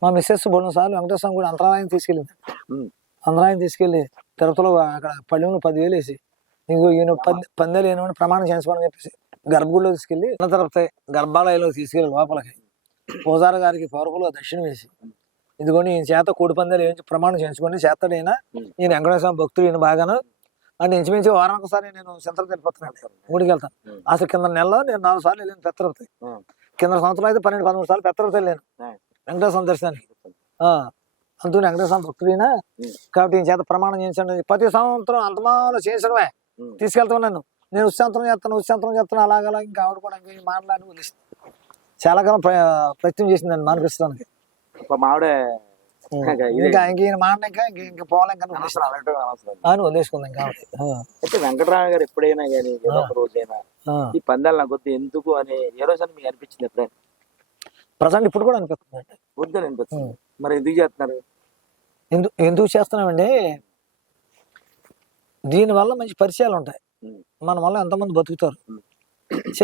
మా మిస్సెస్ బోడిన సార్లు వెంకటేశ్వర కూడా అంతరాయం తీసుకెళ్ళింది. ఉమ్, అంతరాయం తీసుకెళ్ళి తిరుపతిలో అక్కడ పళ్ళెంలో 10,000 వేసి ఇంకో ఈయన పందేలు ఏమని ప్రమాణం చేసుకోమని చెప్పేసి గర్భగుడిలో తీసుకెళ్ళి అన్న తర్వాత గర్భాలయంలో తీసుకెళ్ళి లోపలికి పూజారి గారికి పౌరపులో దక్షిణ వేసి ఇదిగోని ఈయన చేత కోడి పందాలు వేయించి ప్రమాణం చేయించుకొని చేస్తాడు ఈయన వెంకటేశ్వర భక్తుడు ఈయన బాగాను అంటే ఇంచుమించు వారానికి ఒకసారి నేను సెంటర్ వెళ్ళిపోతున్నాను, గుడికి వెళ్తాను. అసలు కింద నెలలో నేను 4 సార్లు వెళ్ళాను పెత్తరపతి. కింద సంవత్సరం అయితే 12-13 సార్లు పెత్తరపతి వెళ్ళాను వెంకటేశ్వర దర్శనానికి. అంతూ వెంకటేశ్వర భక్తుడైనా కాబట్టి ఈయన చేత ప్రమాణం చేయించండి. ప్రతి సంవత్సరం అంతమాలో చేయించడమే తీసుకెళ్తాను నన్ను. నేను ఉత్సాంతరం చేస్తాను అలాగలా ఇంకా ఆవిడ కూడా ఇంకా మాట్లాడి వదిలిస్తాను. చాలా కాలం ప్రయత్నం చేసిందండి మానిపించడానికి. మావిడే ఇంకా ఈయన మాట్లాడాక ఇంకా పోలేం కానీ అని వదిలేసుకుందాం కాబట్టి. అయితే వెంకటరామ గారు ఎప్పుడైనా కానీ ఏదో ఒక రోజైనా ఈ పందాలు నాకు వద్దు ఎందుకు అని ఏ రోజు మీకు అనిపించింది ఎప్పుడైనా? ప్రజెంట్ ఇప్పుడు కూడా అనిపిస్తుంది వద్దని అనిపిస్తుంది. మరి ఎందుకు చేస్తున్నారు? ఎందుకు చేస్తున్నామండి, దీనివల్ల మంచి పరిచయాలు ఉంటాయి, మన వల్ల ఎంతమంది బతుకుతారు.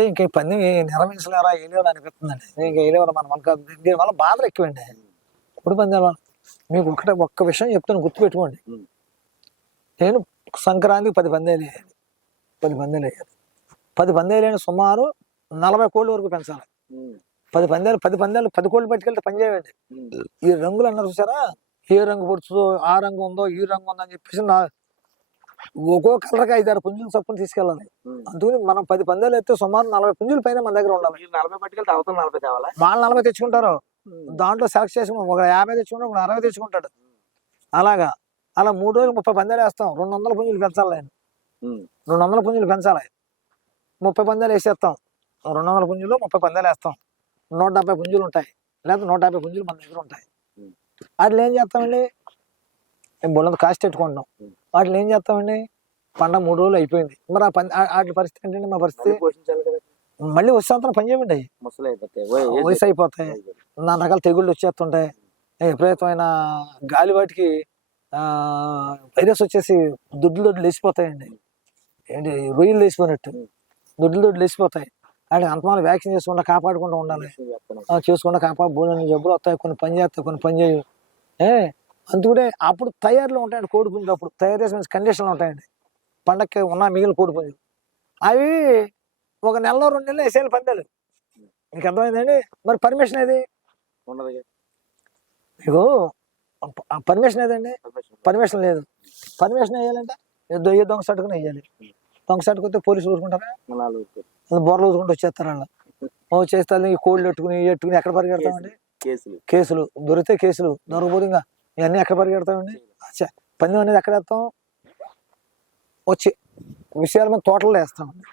ఇంకా పని నిర్వహించలేరా వేయలేరు అనిపిస్తుందండి. ఇంకా వేయలేరు మన వల్ల. దీనివల్ల బాధలు ఎక్కువండి ఇప్పుడు పందాల వల్ల. మీకు ఒక్క విషయం చెప్తాను, గుర్తుపెట్టుకోండి. నేను సంక్రాంతికి 10 పందేలు వేయాలి. 10 పందేలు వేయాలి. 10 పందేలు అయిన సుమారు 40 కోళ్ళ వరకు పెంచాలి. 10 పందాలు 10 కోళ్ళు పట్టుకెళ్తే పని చేయండి. ఈ రంగులు అన్నారు చూసారా, ఏ రంగు పొడుచుదో ఆ రంగు ఉందో ఈ రంగు ఉందో అని చెప్పేసి ఒక్కో కలర్కి 5-6 పుంజులు చొప్పున తీసుకెళ్ళాలి. అందుకని మనం 10 పందాలు అయితే సుమారు 40 పుంజుల పైన మన దగ్గర ఉండాలి. 40 పట్టుకెళ్తే అవతల 40 తేవాలా? వాళ్ళు 40 తెచ్చుకుంటారు. దాంట్లో సెలెక్ట్ చేసి ఒక 50 తెచ్చుకుంటాడు, ఒక 60 తెచ్చుకుంటాడు. అలాగా అలా 3 రోజులు 30 పందాలు వేస్తాం. 200 పుంజులు పెంచాలి. నేను 200 పుంజులు పెంచాలి. 30 పందాలు వేసేస్తాం. 200 పుంజులు 30 పందాలు వేస్తాం. 170 పుంజులు ఉంటాయి, లేదా 150 పుంజులు మన దగ్గర ఉంటాయి. వాటిలో ఏం చేస్తామండి, బొల్లంత కాస్ట్ పెట్టుకుంటున్నాం. వాటిలో ఏం చేస్తామండి, పండగ 3 రోజులు అయిపోయింది. మరి వాటి పరిస్థితి ఏంటంటే మా పరిస్థితి మళ్ళీ వచ్చేంతరం పని చేయమండి. వయసు అయిపోతాయి, 4 రకాల తెగుళ్ళు వచ్చేస్తుంటాయి. విపరీతమైన గాలి వాటికి వైరస్ వచ్చేసి దొడ్లు లేచిపోతాయండి. ఏంటి రొయ్యలు లేచిపోయినట్టు దొడ్లు లేచిపోతాయి. అంటే అంతమానం వ్యాక్సిన్ చేసుకుంటా కాపాడుకుంటూ ఉండాలి. చేసుకుంటా బోలని జబ్బులు వస్తాయి, కొన్ని పని చేస్తాయి, కొన్ని పని చేయవు. అందుకనే అప్పుడు తయారులో ఉంటాయండి కోడి పుంజులు. అప్పుడు తయారు చేసిన కండిషన్లు ఉంటాయండి. పండగకి ఉన్న మిగిలిన కోడి పుంజులు అవి ఒక నెలలో 2 నెలలు వేసేయాలి పందాలు. మీకు అర్థమైందండి. మరి పర్మిషన్ ఏది మీకు? పర్మిషన్ ఏదండి? పర్మిషన్ లేదు. పర్మిషన్ వేయాలంటే దొంగ సట్టుకుని వేయాలి. దొంగ సట్టుకుంటే పోలీసులు ఊరుకుంటారా? బొర్రలు ఊరుకుంటూ వచ్చేస్తారు. వాళ్ళు చేస్తారు. ఈ కోళ్ళు ఎట్టుకుని ఎక్కడ పరిగెడతామండి? కేసులు దొరికితే కేసులు, దొరకపోతే ఇంకా ఇవన్నీ ఎక్కడ పరిగెడతామండి? పందెం అనేది ఎక్కడ వేస్తాం? వచ్చి విషయాల మీద తోటల్లో వేస్తామండి.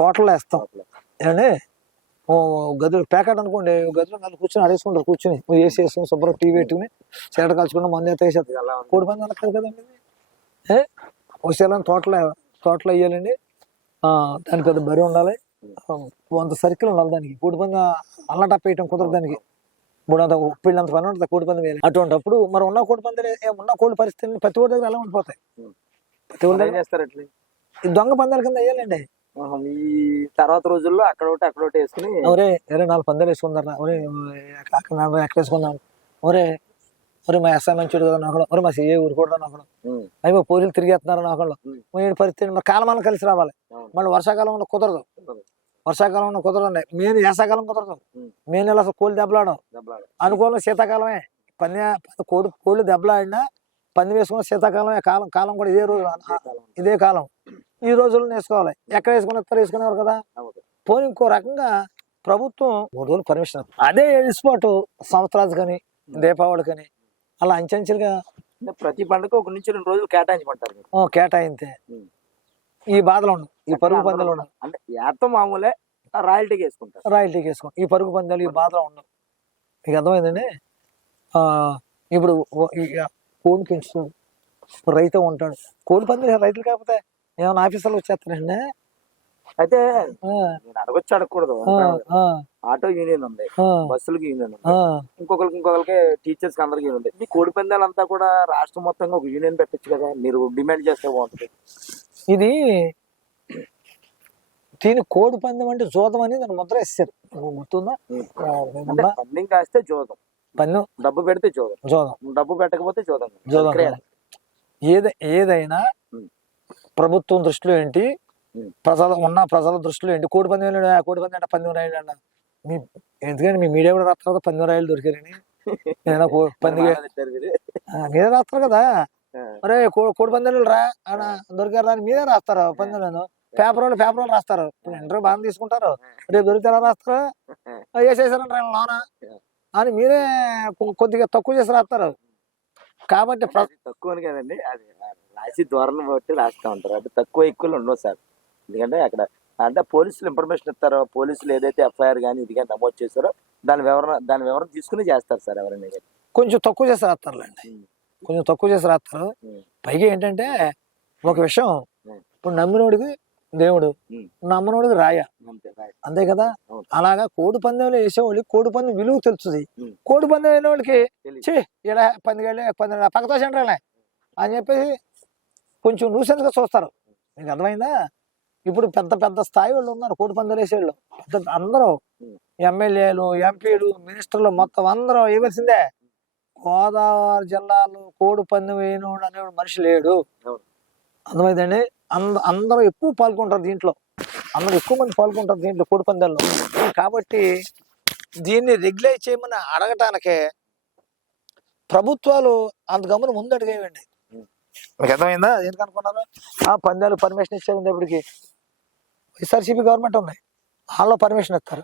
తోటల్లో వేస్తాం. ఏమండి గదులు ప్యాకెట్ అనుకోండి, గదులు కలిసి కూర్చొని అడేసుకుంటారు. కూర్చొని ఏసీ వేసుకుని శుభ్రం టీవీ పెట్టుకుని చీరట కాల్చుకుని మంది అయితే వేసేస్తారు. కోడి పందెం అనక్కదు కదండి. విషయాలను తోటలో వేయాలండి. దానికి పెద్ద బరి ఉండాలి, కొంత సర్కిల్ ఉండాలి దానికి. కోడి పందెం అల్లటప్ప వేయటం కుదరదు దానికి. మూడంత పిల్లంత పని ఉంటుంది కోడి పందెం వేయాలి. అటువంటిప్పుడు మరి ఉన్న కోడి పందాలు ఉన్న కోడి పరిస్థితిని ప్రతి ఒక్కరి దగ్గర ఎలా ఉండిపోతాయి. ప్రతి ఒక్కరి దగ్గర చేస్తారు. ఈ దొంగ పందాల కింద వేయాలండి. ఈ తర్వాత రోజుల్లో అక్కడ ఒకటి వేసుకుని ఒరే 24 పందాలు వేసుకుందారా, ఒరే ఎక్కడ వేసుకుందాం, ఒరే మా ఎస్ఐ మంచిడు కదా నాకు, ఒరే మా సిఏ ఊరుకోవడం నాకు, అయ్యో పోలీసులు తిరిగేస్తున్నారు నాకు. పరిస్థితి మరి కాలమానం కలిసి రావాలి. మళ్ళీ వర్షాకాలంలో కుదరదు. వర్షాకాలంలో కుదరదండి. మెయిన్ వేసాకాలం కుదరదు. మే నెల అసలు కోళ్ళు దెబ్బలాడవు. అనుకూలం శీతాకాలమే. కోళ్ళు దెబ్బలాడినా పంది వేసుకున్న శీతాకాలమే. కాలం కూడా ఇదే రోజు, ఇదే కాలం. ఈ రోజుల్లో వేసుకోవాలి. ఎక్కడ వేసుకునేవారు కదా. పోనీ ఇంకో రకంగా ప్రభుత్వం 3 రోజులు పర్మిషన్, అదే స్పాట్ సంవత్సరాలు కానీ దీపావళి కానీ అలా అంచెంచెలుగా ప్రతి పండుగ 1 నుంచి 2 రోజులు కేటాయించమంటారు. కేటాయితే ఈ బాధలు ఉండవు, ఈ పరుగు పందాలు ఉండవు. అంటే ఏత మామూలే రాయల్టీకి వేసుకుంటారు. ఈ పరుగు పందాలు ఈ బాధలు ఉండవు. మీకు అర్థమైందండి. ఇప్పుడు కోడి పెంచుతాడు, రైతు ఉంటాడు. కోడి పందాలు రైతులు కాకపోతే ఏమైనా ఆఫీసర్లు వచ్చేస్తారండి. అయితే నేను అడగకూడదు. ఆటో యూనియన్ ఉంది, బస్సులకి యూనియన్ ఉంది, ఇంకొకరికి టీచర్స్ కి అందరికి యూనియన్ ఉంది. ఈ కోడి పందాలంతా కూడా రాష్ట్రం మొత్తంగా ఒక యూనియన్ పెట్టచ్చు కదా. మీరు డిమాండ్ చేస్తే బాగుంటుంది. ఇది దీని కోడి పందెం అంటే జోదం అని దాన్ని ముద్ర వేస్తారు గుర్తుందా? అంటే పందెం కాస్తే జోదం, పందెం డబ్బు పెడితే జోదం, జోదం డబ్బు పెట్టకపోతే జోదం. జోదం క్రీడ. ఏదైనా ప్రభుత్వం దృష్టిలో ఏంటి, ప్రజల దృష్టిలో ఏంటి? కోడి పందెం కోడి పందెం అంటే పందెం రాయలు అన్న మీ ఎందుకంటే మీ మీడియా కూడా రాస్తారు కదా పందెం రాయలు దొరికారని. నేను పందెం మీరే రాస్తారు కదా, అరే కోడి పందాలు రా అన్న దొరికారా అని మీరే రాస్తారు పందెంలను. పేపర్ వాళ్ళు రాస్తారు, ఇంటర్వ్యూ బాగా తీసుకుంటారు, రేపు దొరికితే రాస్తారు వేసేసారంటారు లోన అని మీరే కొద్దిగా తక్కువ చేసి రాస్తారు. కాబట్టి తక్కువ అని కదండి, అది రాసి ధోరణి బట్టి రాస్తా ఉంటారు. అంటే తక్కువ ఎక్కువలు ఉండవు సార్. ఎందుకంటే అక్కడ అంటే పోలీసులు ఇన్ఫర్మేషన్ ఇస్తారో, పోలీసులు ఏదైతే ఎఫ్ఐఆర్ కానీ ఇది కానీ నమోదు చేస్తారో దాని వివరణ తీసుకుని చేస్తారు సార్. ఎవరైనా కొంచెం తక్కువ చేసి రాస్తారులేండి, కొంచెం తక్కువ చేసి రాస్తారు. పైగా ఏంటంటే ఒక విషయం, ఇప్పుడు నమ్మినోడికి దేవుడు, నమ్మనోడికి రాయ, అంతే కదా. అలాగా కోడి పందెంలో వేసేవాళ్ళకి కోడి పందెం విలువ తెలుస్తుంది. కోడి పందెం వేసే వాళ్ళకి ఇలా 10 పక్కతో సెంటర్లే అని చెప్పేసి కొంచెం న్యూసెన్స్ గా చూస్తారు. మీకు అర్థమైందా? ఇప్పుడు పెద్ద పెద్ద స్థాయి వాళ్ళు ఉన్నారు కోడి పందెం వేసేవాళ్ళు, అందరూ ఎమ్మెల్యేలు, ఎంపీలు, మినిస్టర్లు మొత్తం అందరూ ఇవ్వాల్సిందే. గోదావరి జిల్లాలో కోడి పందెం వేయనోడు అనేవాడు మనిషి లేడు. అర్థమైందండి? అందరూ ఎక్కువ పాల్గొంటారు దీంట్లో, అందరూ ఎక్కువ మంది పాల్గొంటారు దీంట్లో కోడి పందాల్లో. కాబట్టి దీన్ని రెగ్యులేట్ చేయమని అడగటానికే ప్రభుత్వాలు అంత గమనం ముందు అడిగేవండి. మీకు అర్థమైందా? ఎందుకు అనుకున్నారు? ఆ పందాలు పర్మిషన్ ఇచ్చేది ఇప్పటికి వైఎస్ఆర్సీపీ గవర్నమెంట్ ఉన్నాయి, వాళ్ళు పర్మిషన్ ఇస్తారు,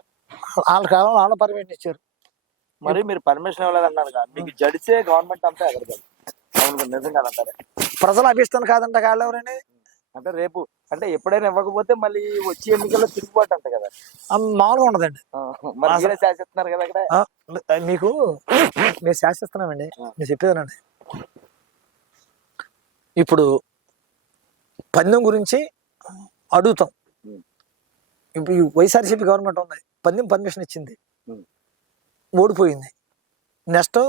వాళ్ళ కాలంలో వాళ్ళు పర్మిషన్ ఇచ్చారు. మరి మీరు పర్మిషన్ ఇవ్వలేదన్నారు కదా, మీకు జడిసే గవర్నమెంట్ అంతా ఎగరగలదు. అవును, నిజం కాదంటారా? ప్రజల అభిష్టం కాదంట కాళ్ళు ఎవరండి అంటే రేపు అంటే ఎప్పుడైనా ఇవ్వకపోతే మళ్ళీ వచ్చే ఎన్నికల్లో తిరుగుబాటు అంట కదా, మామూలుగా ఉండదండి. మరి శాసిస్తున్నారు కదా అక్కడ. మీకు మేము శాసిస్తున్నామండి, నేను చెప్పేదానండి. ఇప్పుడు పందెం గురించి అడుగుతాం. ఇప్పుడు ఈ వైఎస్ఆర్సీపీ గవర్నమెంట్ ఉంది, పందెం పర్మిషన్ ఇచ్చింది, ఓడిపోయింది. నెక్స్ట్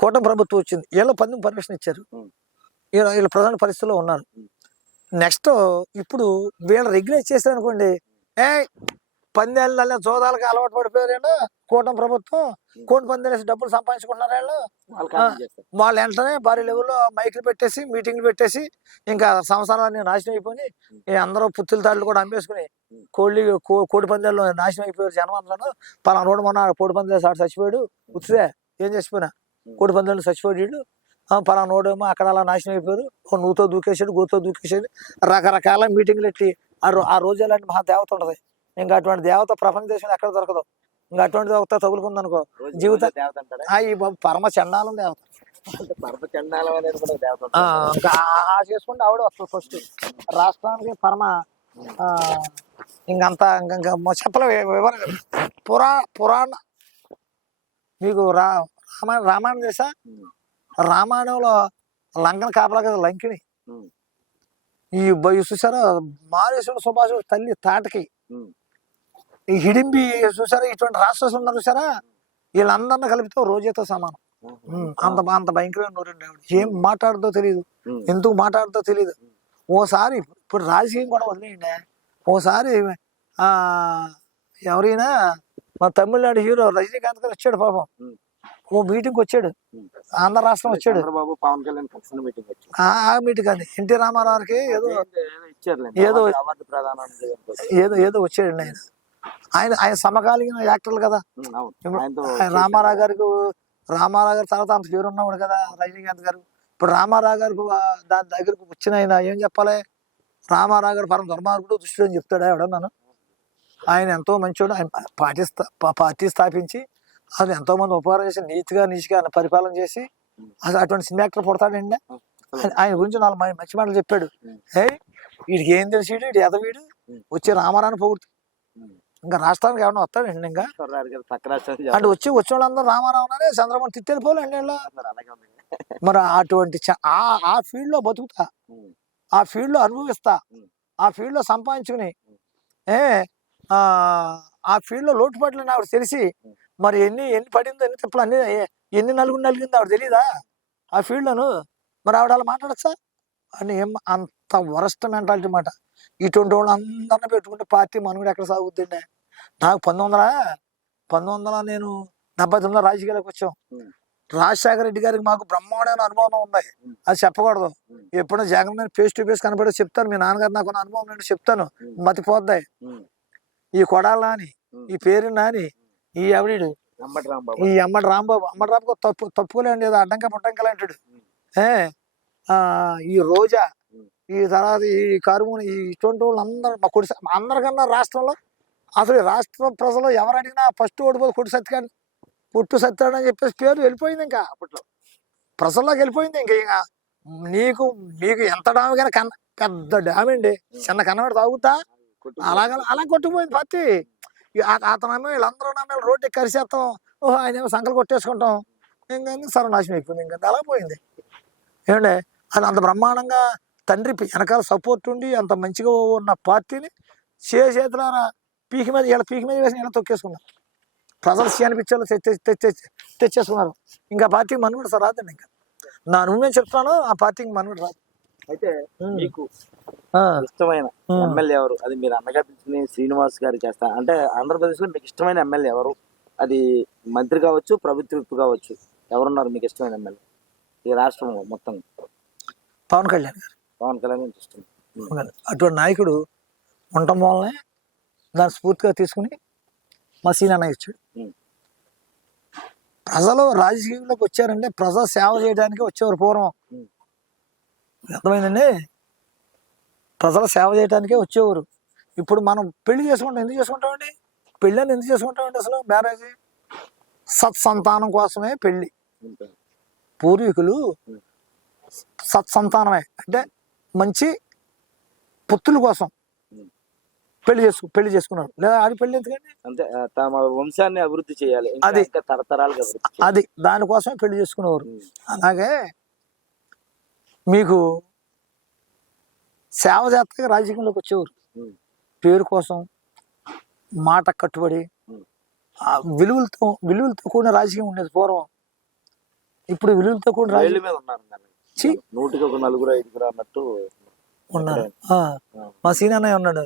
కూటమి ప్రభుత్వం వచ్చింది, వీళ్ళు పందెం పర్మిషన్ ఇచ్చారు, వీళ్ళు ప్రధాన పరిస్థితుల్లో ఉన్నారు. నెక్స్ట్ ఇప్పుడు వీళ్ళు రెగ్యులేట్ చేశారు అనుకోండి, పందేళ్ళ జోదాలకు అలవాటు పడిపోయారు కూటమి ప్రభుత్వం, కోడి పందేసి డబ్బులు సంపాదించుకుంటున్నారు వాళ్ళు వెంటనే భారీ లెవెల్లో మైకులు పెట్టేసి మీటింగ్లు పెట్టేసి ఇంకా సంవత్సరాలన్నీ నాశనం అయిపోయి అందరూ పుత్తుల తాళ్ళు కూడా అమ్మేసుకుని కోడి పందాల్లో నాశనం అయిపోయారు జనం అందరూ. పలానా రోడ్డు మొన్న కోడి పందేసి ఆడు చచ్చిపోయాడు, ఉత్తిదే ఏం చచ్చిపోయినా కోడి పందాలు చచ్చిపోయాడు, పలానా నోడేమో అక్కడ అలా నాశనం అయిపోయారు, నువ్వుతో దూకేసాడు, గోతో దూకేసాడు, రకరకాల మీటింగ్లు ఎట్టి ఆ రోజు అలాంటి మహా దేవత ఉంటుంది. ఇంకా అటువంటి దేవత ప్రపంచ దేశంలో ఎక్కడ దొరకదు. ఇంకా అటువంటి దేవత తగులుకుంది అనుకో జీవితం ఈ పరమ చండాలం దేవత. ఇంకా చేసుకుంటే ఆవిడ వస్తుంది ఫస్ట్ రాష్ట్రానికి పరమ. ఇంకంతా ఇంకా చెప్పలే వివరంగా పురాణ మీకు రామాయణం చేసా? రామాయణంలో లంకన కాపలా కదా లంకిని. ఈ చూసారా మారేశ్వరుడు సుభాషుడు తల్లి తాటకి, ఈ హిడింబి చూసారా, ఇటువంటి రాష్ట్రాలు ఉన్నారు చూసారా, వీళ్ళందరినీ కలిపితే రోజుతో సమానం. అంత భయంకరమైన నూరండి ఆవిడ. ఏం మాట్లాడుతో తెలియదు, ఎందుకు మాట్లాడుతో తెలియదు. ఓసారి ఇప్పుడు రాజకీయం కూడా వదిలేయండి, ఓసారి ఎవరైనా మా తమిళనాడు హీరో రజనీకాంత్ గారు వచ్చాడు పాపం, ఓ మీటింగ్ వచ్చాడు, ఆంధ్ర రాష్ట్రం వచ్చాడు, పవన్ కళ్యాణ్ మీటింగ్ ఆ మీటింగ్ అది ఎన్టీ రామారావుకి ఏదో వచ్చాడండి ఆయన సమకాలీన యాక్టర్లు కదా. రామారావు గారు తర్వాత అంత పేరు ఉన్నవాడు కదా రజనీకాంత్ గారు. ఇప్పుడు రామారావు గారికి దాని దగ్గరకు వచ్చిన ఆయన ఏం చెప్పాలి, రామారావు గారు పరమ దుర్మార్గుడు దుష్టుడు అని చెప్తాడు ఎవడన్నాను. ఆయన ఎంతో మంచివాడు, ఆయన పార్టీ స్థాపించి అది ఎంతో మంది ఉపకారం చేసి నీచిగా పరిపాలన చేసి అసలు అటువంటి సినిమా యాక్టర్ పుడతాడండి. ఆయన గురించి 4 మంచి మాటలు చెప్పాడు. వీడికి ఏం తెలిసి వీడు ఎదవీడు వచ్చి రామారావుని పొగుడుతూ ఇంకా రాష్ట్రానికి ఏమన్నా వస్తాడండి. ఇంకా అంటే వచ్చే వాళ్ళందరూ రామారావునే చంద్రబాబు తిట్టెళ్ళిపోలేండి. మరి అటువంటి ఆ ఫీల్డ్ లో బతుకుతా, ఆ ఫీల్డ్ లో అనుభవిస్తా, ఆ ఫీల్డ్ లో సంపాదించుకుని ఆ ఫీల్డ్ లో లోటుపాట్లు ఆవిడ తెలిసి మరి ఎన్ని పడిందో ఎన్ని తిప్పలు అన్ని ఎన్ని నలిగిందో ఆవిడ తెలీదా ఆ ఫీల్డ్ లోను. మరి ఆవిడ అలా మాట్లాడచ్చా అని అంత వరస్ట్ మెంటాలిటీ మాట. ఇటువంటి వాళ్ళు అందరిని పెట్టుకుంటే పార్టీ మనుగడ ఎక్కడ సాగుద్దండి? నాకు 1979 నేను 79 రాజకీయాలకు వచ్చాం. రాజశేఖర రెడ్డి గారికి మాకు బ్రహ్మాండమైన అనుభవం ఉంది. అది చెప్పకూడదు. ఎప్పుడైనా జగన్ నేను ఫేస్ టు ఫేస్ కనపడి చెప్తాను. మీ నాన్నగారు నాకు ఉన్న అనుభవం నేను చెప్తాను, మతిపోద్దాయి. ఈ కొడాల నాని, ఈ పేరు నాని, ఈ ఎవడీడు ఈ అమ్మటి రాంబాబు తప్పుకోలేండి, ఏదో అడ్డంక పుట్టంకలు అంటాడు. ఈ రోజా, ఈ తర్వాత ఈ కరువుని, ఇటువంటి వాళ్ళు అందరూ మా కొడి అందరికన్నా రాష్ట్రంలో అసలు ఈ రాష్ట్ర ప్రజలు ఎవరు అడిగినా ఫస్ట్ ఓడిపోదు కొట్టు సత్యకాడు, పుట్టు సత్యాడు అని చెప్పేసి పేరు వెళ్ళిపోయింది. ఇంకా అప్పట్లో ప్రజల్లోకి వెళ్ళిపోయింది. ఇంకా మీకు ఎంత డామ్ కానీ పెద్ద డ్యామ్ అండి, చిన్న కన్నవాడు తాగుతా అలా కొట్టుకుపోయింది పార్టీ. అతను అమ్మే వీళ్ళందరూ నమ్మే రోడ్డు కరిసేస్తాం, ఓహో ఆయన ఏమో సంకలు కొట్టేసుకుంటాం, ఇంకా సర్వనాశనం అయిపోయింది. ఇంకా అలా పోయింది ఏమంటే. అది అంత బ్రహ్మాండంగా తండ్రి వెనకాల సపోర్ట్ ఉండి అంత మంచిగా ఉన్న పార్టీని చేతులారా పీకి మీద వేసి ఇలా తొక్కేసుకున్నారు. ప్రజలు అనిపించేలా తెచ్చేసుకున్నారు. ఇంకా పార్టీ మనుగడ సార్ రాదండి. ఇంకా నా నువ్వే చెప్తాను, ఆ పార్టీకి మనుగడ రాదు. అయితే మీకు ఇష్టమైన ఎమ్మెల్యే ఎవరు? అది మీరు అన్నగా పిలిచిన శ్రీనివాస్ గారు చేస్తా అంటే ఆంధ్రప్రదేశ్ లో మీకు ఇష్టమైన ఎమ్మెల్యే ఎవరు? అది మంత్రి కావచ్చు, ప్రభుత్వ విప్ కావచ్చు, ఎవరున్నారు మీకు ఇష్టమైన ఎమ్మెల్యే ఈ రాష్ట్రం మొత్తం? పవన్ కళ్యాణ్ గారు. పవన్ కళ్యాణ్ ఇష్టం. అటువంటి నాయకుడు ఉండటం వల్లనే దాన్ని స్ఫూర్తిగా తీసుకుని మా సీనాన్న ఇచ్చాడు. ప్రజలు రాజకీయంలోకి వచ్చారంటే ప్రజా సేవ చేయడానికి వచ్చేవారు పూర్వం. అర్థమైందండి, ప్రజల సేవ చేయడానికే వచ్చేవారు. ఇప్పుడు మనం పెళ్లి చేసుకుంటాం, ఎందుకు చేసుకుంటామండి? పెళ్ళని ఎందుకు చేసుకుంటామండి? అసలు మ్యారేజ్ సత్సంతానం కోసమే పెళ్ళి. పూర్వీకులు సత్సంతానమే అంటే మంచి పుత్రుల కోసం పెళ్లి చేసుకున్నారు. లేదా ఆడి పెళ్లి ఎందుకండి? అంటే తమ వంశాన్ని అభివృద్ధి చేయాలి, అది తరతరాలుగా అది దానికోసమే పెళ్లి చేసుకునేవారు. అలాగే మీకు సేవ చేస్తగా రాజకీయంలోకి వచ్చేవారు. పేరు కోసం, మాట కట్టుబడి, విలువలతో కూడిన రాజకీయం ఉండేది పూర్వం. ఇప్పుడు విలువలతో కూడిన రాజకీయం నూటికి ఒక నలుగురు ఐదుగురు అన్నట్టు ఉన్నారు. మా సీనాన్నయ్య ఉన్నాడు,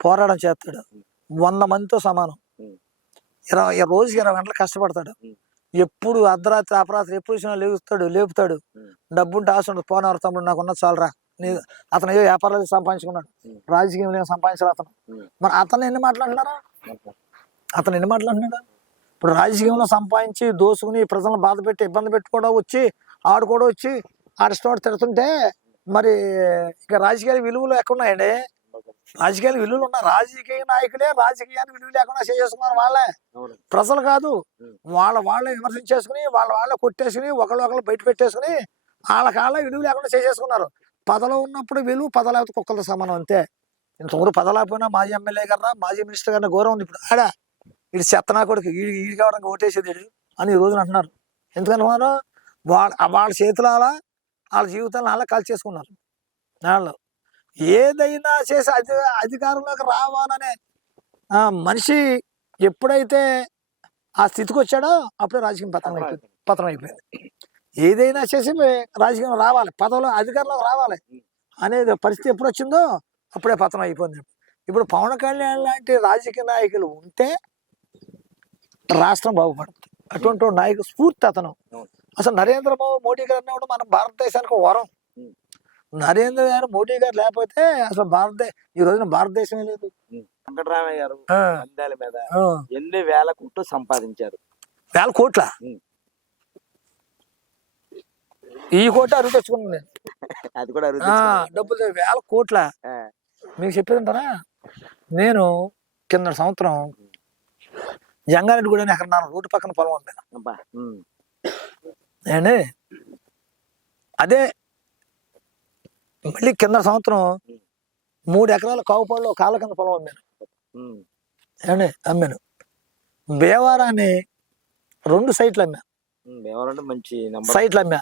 పోరాటం చేస్తాడు, 100 మందితో సమానం. రోజుకి 20 గంటలు కష్టపడతాడు. ఎప్పుడు అర్ధరాత్రి అపరాత్రి ఎప్పుడు వచ్చినా లేపుతాడు. డబ్బుంటే ఆశ ఉండదు, పోనవరు తమ్ముడు నాకున్న చాలరా. అతను ఏదో వ్యాపారాలు సంపాదించుకున్నాడు, రాజకీయం ఏం సంపాదించారు అతను. మరి అతను ఎన్ని మాట్లాడుతున్నారా? ఇప్పుడు రాజకీయంలో సంపాదించి దోసుకుని ప్రజలను బాధ పెట్టి ఇబ్బంది పెట్టి కూడా వచ్చి ఆడిష్టం తిడుతుంటే మరి ఇక రాజకీయ విలువలు ఎక్కడున్నాయండి? రాజకీయాల విలువలు ఉన్న రాజకీయ నాయకులే రాజకీయానికి విలువ లేకుండా చేసుకున్నారు. వాళ్ళే, ప్రజలు కాదు. వాళ్ళే విమర్శించేసుకుని వాళ్ళే కొట్టేసుకుని ఒకళ్ళు బయట పెట్టేసుకుని వాళ్ళ విలువ లేకుండా చేసేసుకున్నారు. పదలో ఉన్నప్పుడు విలువ, పద లేకపోతే కుక్కలతో సమానం అంతే. ఇంతవరకు పద లేకపోయినా మాజీ ఎమ్మెల్యే గారా, మాజీ మినిస్టర్ గారిని గౌరవం ఉంది. ఇప్పుడు ఇది చెత్తనా కొడుకు, ఈడి కావడానికి ఓటేసేది అని ఈ రోజున అంటున్నారు. ఎందుకన్నారు? వాళ్ళ చేతుల వాళ్ళ జీవితాలను అలా కాల్ చేసుకున్నారు. వాళ్ళు ఏదైనా చేసి అధికారంలోకి రావాలనే మనిషి ఎప్పుడైతే ఆ స్థితికి వచ్చాడో అప్పుడే రాజకీయం పతనం అయిపోయింది. ఏదైనా చేసి రాజకీయం రావాలి, పదవిలో అధికారంలోకి రావాలి అనేది పరిస్థితి ఎప్పుడు వచ్చిందో అప్పుడే పతనం అయిపోయింది. ఇప్పుడు పవన్ కళ్యాణ్ లాంటి రాజకీయ నాయకులు ఉంటే రాష్ట్రం బాగుపడుతుంది. అటువంటి నాయకుడు స్ఫూర్తి అతను. అసలు నరేంద్ర మోడీ గారు అన్నప్పుడు మన భారతదేశానికి వరం. నరేంద్ర గారు మోడీ గారు లేకపోతే అసలు ఈ రోజున భారతదేశమే లేదు. వెంకటరామయ్య గారు నంద్యాల మీద ఎన్ని వేల కోట్లు సంపాదించారు? 1000 కోట్ల? ఈ కోట అరుగు తెచ్చుకున్నాను నేను. అది కూడా డబ్బులు 1000 కోట్ల. మీకు చెప్పేదంటారా? నేను కింద సంవత్సరం జంగారెడ్డి కూడా ఎక్కడ 4 రోడ్డు పక్కన పొలం ఉంది అండి. అదే మళ్ళీ కింద సంవత్సరం 3 ఎకరాల కావుపాడులో కాళ్ళ కింద పొలం అమ్మాను. భీమవరాన్ని 2 సైట్లు అమ్మా. మంచి సైట్లు అమ్మా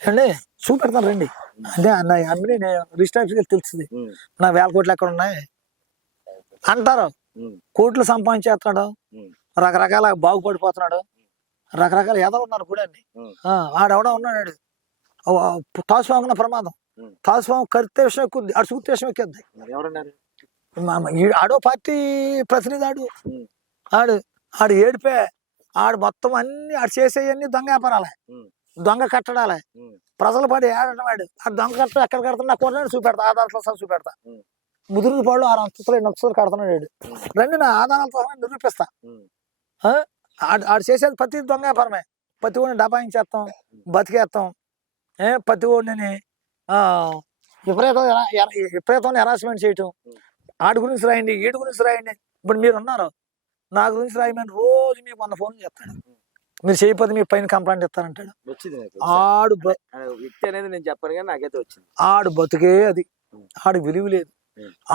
అండి. చూపెడతాను రండి. అంటే నా అమ్మిని నేను రిజిస్టర్ ఆఫీస్కి తెలుస్తుంది. నా 1000 కోట్లు ఎక్కడ ఉన్నాయి అంటారు. కోట్లు సంపాదించేస్తున్నాడు, రకరకాల బాగుపడిపోతున్నాడు, రకరకాల ఎదలు ఉన్నారు కూడా. ఆడెవడో ఉన్నాడు టాస్ వాంగున్న ప్రమాదం. తాసుపాము కరితే విషయం ఎక్కుద్ది, ఆడు చూస్తే విషయం ఎక్కేద్ది. మరి ఎవరన్నారు? ఆడో పార్టీ ప్రతినిధి ఆడు ఆడు ఏడిపే, ఆడు మొత్తం అన్ని ఆడు చేసేవన్నీ దొంగ వ్యాపారాలే, దొంగ కట్టడాలే. ప్రజలు పడి ఏడటం వాడు ఆ దొంగ కట్టడం ఎక్కడ కడుతున్నా కొన్నాడు చూపెడతా, ఆధారాలతో సహా చూపెడతా. ముదురు పాళ్ళు 6 అంతస్తులు 8 అంతస్తులు కడుతున్నాడు వాడు. రండి నా ఆధారాలతో సహా నిరూపిస్తా. ఆడు చేసేది ప్రతి దొంగ వ్యాపారమే. ప్రతి ఓడిని డబాయించేస్తాం, బతికేస్తాం. ప్రతి ఓడిని విపరీతం హెరాస్మెంట్ చేయటం. ఆడి గురించి రాయండి, వీడి గురించి రాయండి. ఇప్పుడు మీరు ఉన్నారు, నా గురించి రాయమని రోజు మీకు 100 ఫోన్లు చేస్తాడు. మీరు చేయకపోతే మీ పైన కంప్లైంట్ ఇస్తానంటాడు. ఆడు వ్యక్తి అనేది నేను చెప్పను కానీ నాకైతే వచ్చింది. ఆడు బతుకే అది, ఆడు విలువ లేదు.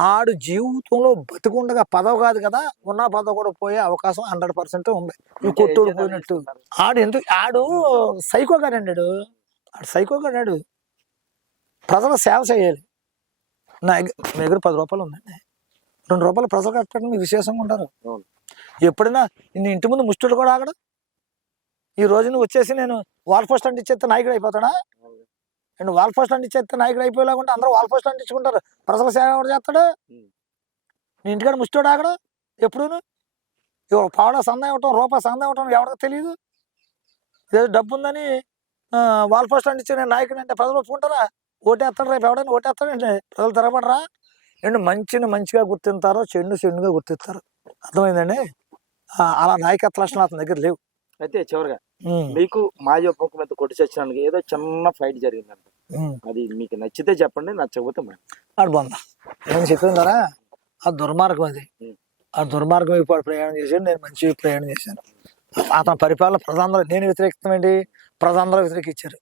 ఆడు జీవితంలో బతుకుండగా పదవి కాదు కదా, ఉన్న పదవి కూడా పోయే అవకాశం 100% ఉంది. ఈ కొట్టుడు పోయినట్టు. ఆడు సైకోగాడు, ఆడు సైకోగాడు. ప్రజల సేవ చేయాలి. నా దగ్గర 10 రూపాయలు ఉందండి, 2 రూపాయలు ప్రజలు కట్టడానికి మీరు విశేషంగా ఉంటారు. ఎప్పుడైనా నీ ఇంటి ముందు ముష్టిడు కూడా ఆగడు. ఈ రోజు నువ్వు వచ్చేసి నేను వాల్ పోస్ట్ అంటించేస్తే నాయకుడు అయిపోతాడా? అండ్ వాల్ పోస్ట్ అంటించేస్తే నాయకుడు అయిపోయేలాగుంటే అందరూ వాల్ పోస్ట్ అంటించుకుంటారు. ప్రజల సేవ ఎవరు చేస్తాడు? నీ ఇంటికాడ ముష్టిడు ఆగడు ఎప్పుడూను. పావడా సందా ఇవ్వటం, రూపాయి సందా ఇవ్వటం ఎవరికి తెలియదు. ఏదో డబ్బు ఉందని వాల్ పోస్ట్ అంటించే నేను నాయకుడు అంటే ప్రజలు ఒప్పుకుంటారా? ఓటేస్తాడు, రేపు ఎవడైనా ఓటేస్తాడండి, ప్రజలు తిరగబడరా? అండ్ మంచిని మంచిగా గుర్తింటారో, చెడుగా గుర్తిస్తారు. అర్థమైందండి? అలా నాయకత్వ లక్షణాలు అతని దగ్గర లేవు. అయితే చివరిగా మీకు మాజీ ఉప ముఖ్యమంత్రి కొట్టి చచ్చినానికి ఏదో చిన్న ఫైట్ జరిగిందంట, అది మీకు నచ్చితే చెప్పండి, నచ్చకపోతే ఆడు బాగుందా ఏం చెప్పిందారా? ఆ దుర్మార్గం అది. ఆ దుర్మార్గం ఇప్పుడు ప్రయాణం చేశాను, నేను మంచి ప్రయాణం చేశాను. అతని పరిపాలన ప్రజలందరూ, నేను వ్యతిరేకిస్తామండి, ప్రజలందరూ వ్యతిరేకించారు.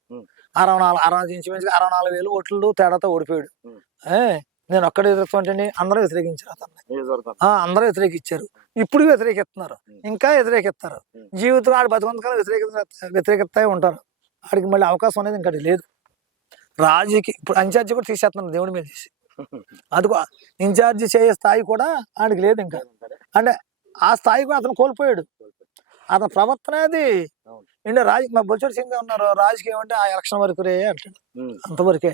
64,000 ఓట్లు తేడాతో ఓడిపోయాడు. నేను ఒక్కడే వ్యతిరేకిస్తామంటే అందరూ వ్యతిరేకించారు అతన్ని. అందరూ వ్యతిరేకించారు. ఇప్పుడు వ్యతిరేకిస్తున్నారు, ఇంకా వ్యతిరేకిస్తారు. జీవితం ఆడు బతుకంతకాలం వ్యతిరేకిస్తూ ఉంటారు. ఆడికి మళ్ళీ అవకాశం అనేది ఇంకా లేదు. రాజుకి ఇప్పుడు ఇన్ఛార్జి కూడా తీసేస్తున్నారు దేవుడి మీద తీసి. అది ఇన్ఛార్జి చేసే స్థాయి కూడా ఆడికి లేదు ఇంకా. అంటే ఆ స్థాయి కూడా అతను కోల్పోయాడు. అతని ప్రవర్తన అది అంటే మా బొచ్చడి సింగ్ ఉన్నారు, రాజకీయం అంటే ఆ ఎలక్షన్ వరకు రే అంటాడు, అంతవరకే.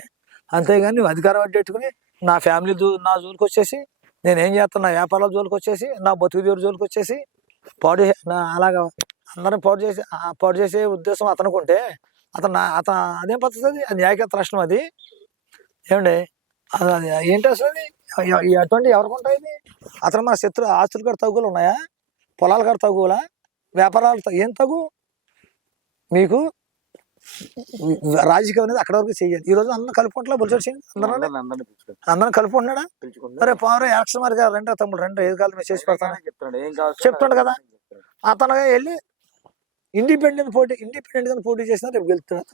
అంతేగాని నువ్వు అధికారం అడ్డెట్టుకుని నా ఫ్యామిలీ నా జోలికి వచ్చేసి, నేనేం చేస్తాను, నా వ్యాపారాల జోలికి వచ్చేసి, నా బతుకు దేవుడి జోలికి వచ్చేసి అలాగా అందరం పాడు చేసే ఉద్దేశం అతనికి ఉంటే అతను అదేం పద్ధతి? అది న్యాయకత్వ లక్షణం అది. ఏమండి అది ఏంటి అసలు? అటువంటి ఎవరికి ఉంటాయి? అతను మా శత్రు ఆస్తులు కూడా తగ్గులు ఉన్నాయా? పొలాలు కూడా తగ్గులా? వ్యాపారాలు ఏం తగ్గు? మీకు రాజకీయం అనేది అక్కడ వరకు చెయ్యాలి. ఈ రోజు అందరం కలుపుకుంటా బొలిసెట్ సింగ్ అందరం కలుపుకుంటున్నాడా? అరే పవర్ ఎలక్షన్ మరి రెండో తమ్ముడు రెండో ఏది కాదు మీరు చేసి పెడతాను చెప్తాడు కదా. అతను వెళ్ళి ఇండిపెండెంట్ గా పోటీ చేసినా రేపు గెలుస్తాడు.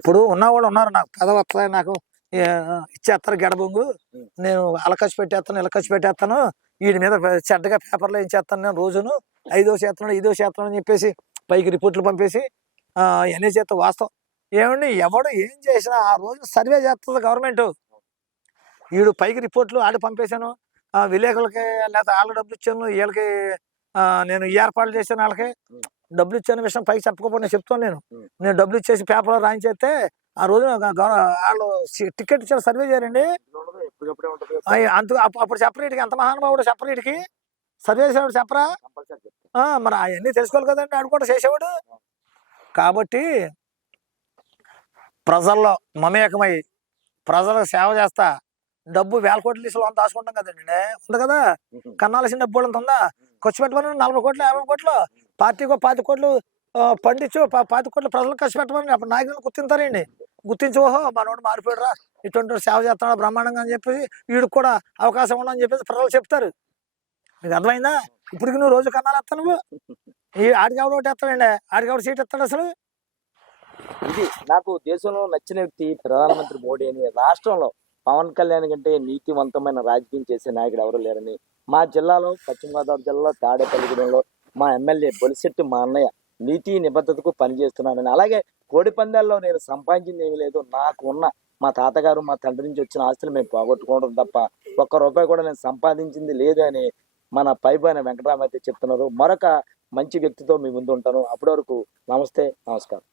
ఇప్పుడు ఉన్నవాళ్ళు ఉన్నారు, నాకు పదవి వస్తాయి, నాకు ఇచ్చేస్తారు గడబొంగు, నేను అలా ఖర్చు పెట్టేస్తాను, ఇలా ఖర్చు పెట్టేస్తాను, వీడి మీద చెడ్డగా పేపర్లో ఏం చేస్తాను, నేను రోజును 5వ శాతం అని చెప్పేసి పైకి రిపోర్ట్లు పంపేసి ఇవన్నీ చేస్తా. వాస్తవం ఏమండి, ఎవడు ఏం చేసినా ఆ రోజు సర్వే చేస్తుంది గవర్నమెంట్. వీడు పైకి రిపోర్ట్లు ఆడి పంపేశాను, విలేకరులకి లేకపోతే వాళ్ళకి డబ్బులు ఇచ్చాను, వీళ్ళకి నేను ఏర్పాట్లు చేశాను, వాళ్ళకి డబ్బులు ఇచ్చాను విషయం పైకి చెప్పకపోతే నేను చెప్తాను. నేను డబ్బులు ఇచ్చేసి పేపర్లో రాయించేస్తే ఆ రోజు వాళ్ళు టికెట్ ఇచ్చారు, సర్వే చేయాలండి. అప్పుడు చెప్పరీటికి ఎంత మహానుభావుడు, చెప్పరీటికి సర్వే చేసేవాడు చెప్పరా? మరి అవన్నీ తెలుసుకోవాలి కదండి, ఆడు కూడా చేసేవాడు. కాబట్టి ప్రజల్లో మమేకమై ప్రజలకు సేవ చేస్తా, డబ్బు 1000 కోట్ల లిస్టులో అంత దాచుకుంటాం కదండి, ఉంది కదా. కన్నాల్సిన డబ్బు అంత ఉందా? ఖర్చు పెట్టమని 40 కోట్లు 50 కోట్లు పార్టీకి 20 కోట్లు పండించు, 20 కోట్లు ప్రజలకు ఖర్చు పెట్టమని అప్పుడు నాయకులు గుర్తింటారండి. గుర్తించి ఓహో మనోడు మారిపోయాడురా, ఇటువంటి సేవ చేస్తాడు బ్రహ్మాండంగా అని చెప్పేసి వీడికి కూడా అవకాశం ఉండని చెప్పేసి ప్రజలు చెప్తారు. మీకు అర్థమైందా? ఇప్పటికి నువ్వు రోజు కన్నాలు వేస్తా, నువ్వు ఆడికి ఎవడు ఒకటి వేస్తాడండి, ఆడికి ఎవడు సీట్ ఇస్తాడు అసలు? ఇది నాకు దేశంలో నచ్చిన వ్యక్తి ప్రధానమంత్రి మోడీ అని. రాష్ట్రంలో పవన్ కళ్యాణ్ కంటే నీతివంతమైన రాజకీయం చేసే నాయకుడు ఎవరు లేరని, మా జిల్లాలో పశ్చిమ గోదావరి జిల్లాలో తాడేపల్లిగూడెంలో మా ఎమ్మెల్యే బొలిశెట్టి మా అన్నయ్య నీతి నిబద్ధతకు పనిచేస్తున్నానని, అలాగే కోడి పందాల్లో నేను సంపాదించింది ఏమీ లేదు, నాకు ఉన్న మా తాతగారు మా తండ్రి నుంచి వచ్చిన ఆస్తులు మేము పోగొట్టుకోవడం తప్ప ₹1 కూడా నేను సంపాదించింది లేదు అని మన పైబైన వెంకటరామ అయితే చెప్తున్నారు. మరొక మంచి వ్యక్తితో మీ ముందు ఉంటాను. అప్పటి వరకు నమస్తే, నమస్కారం.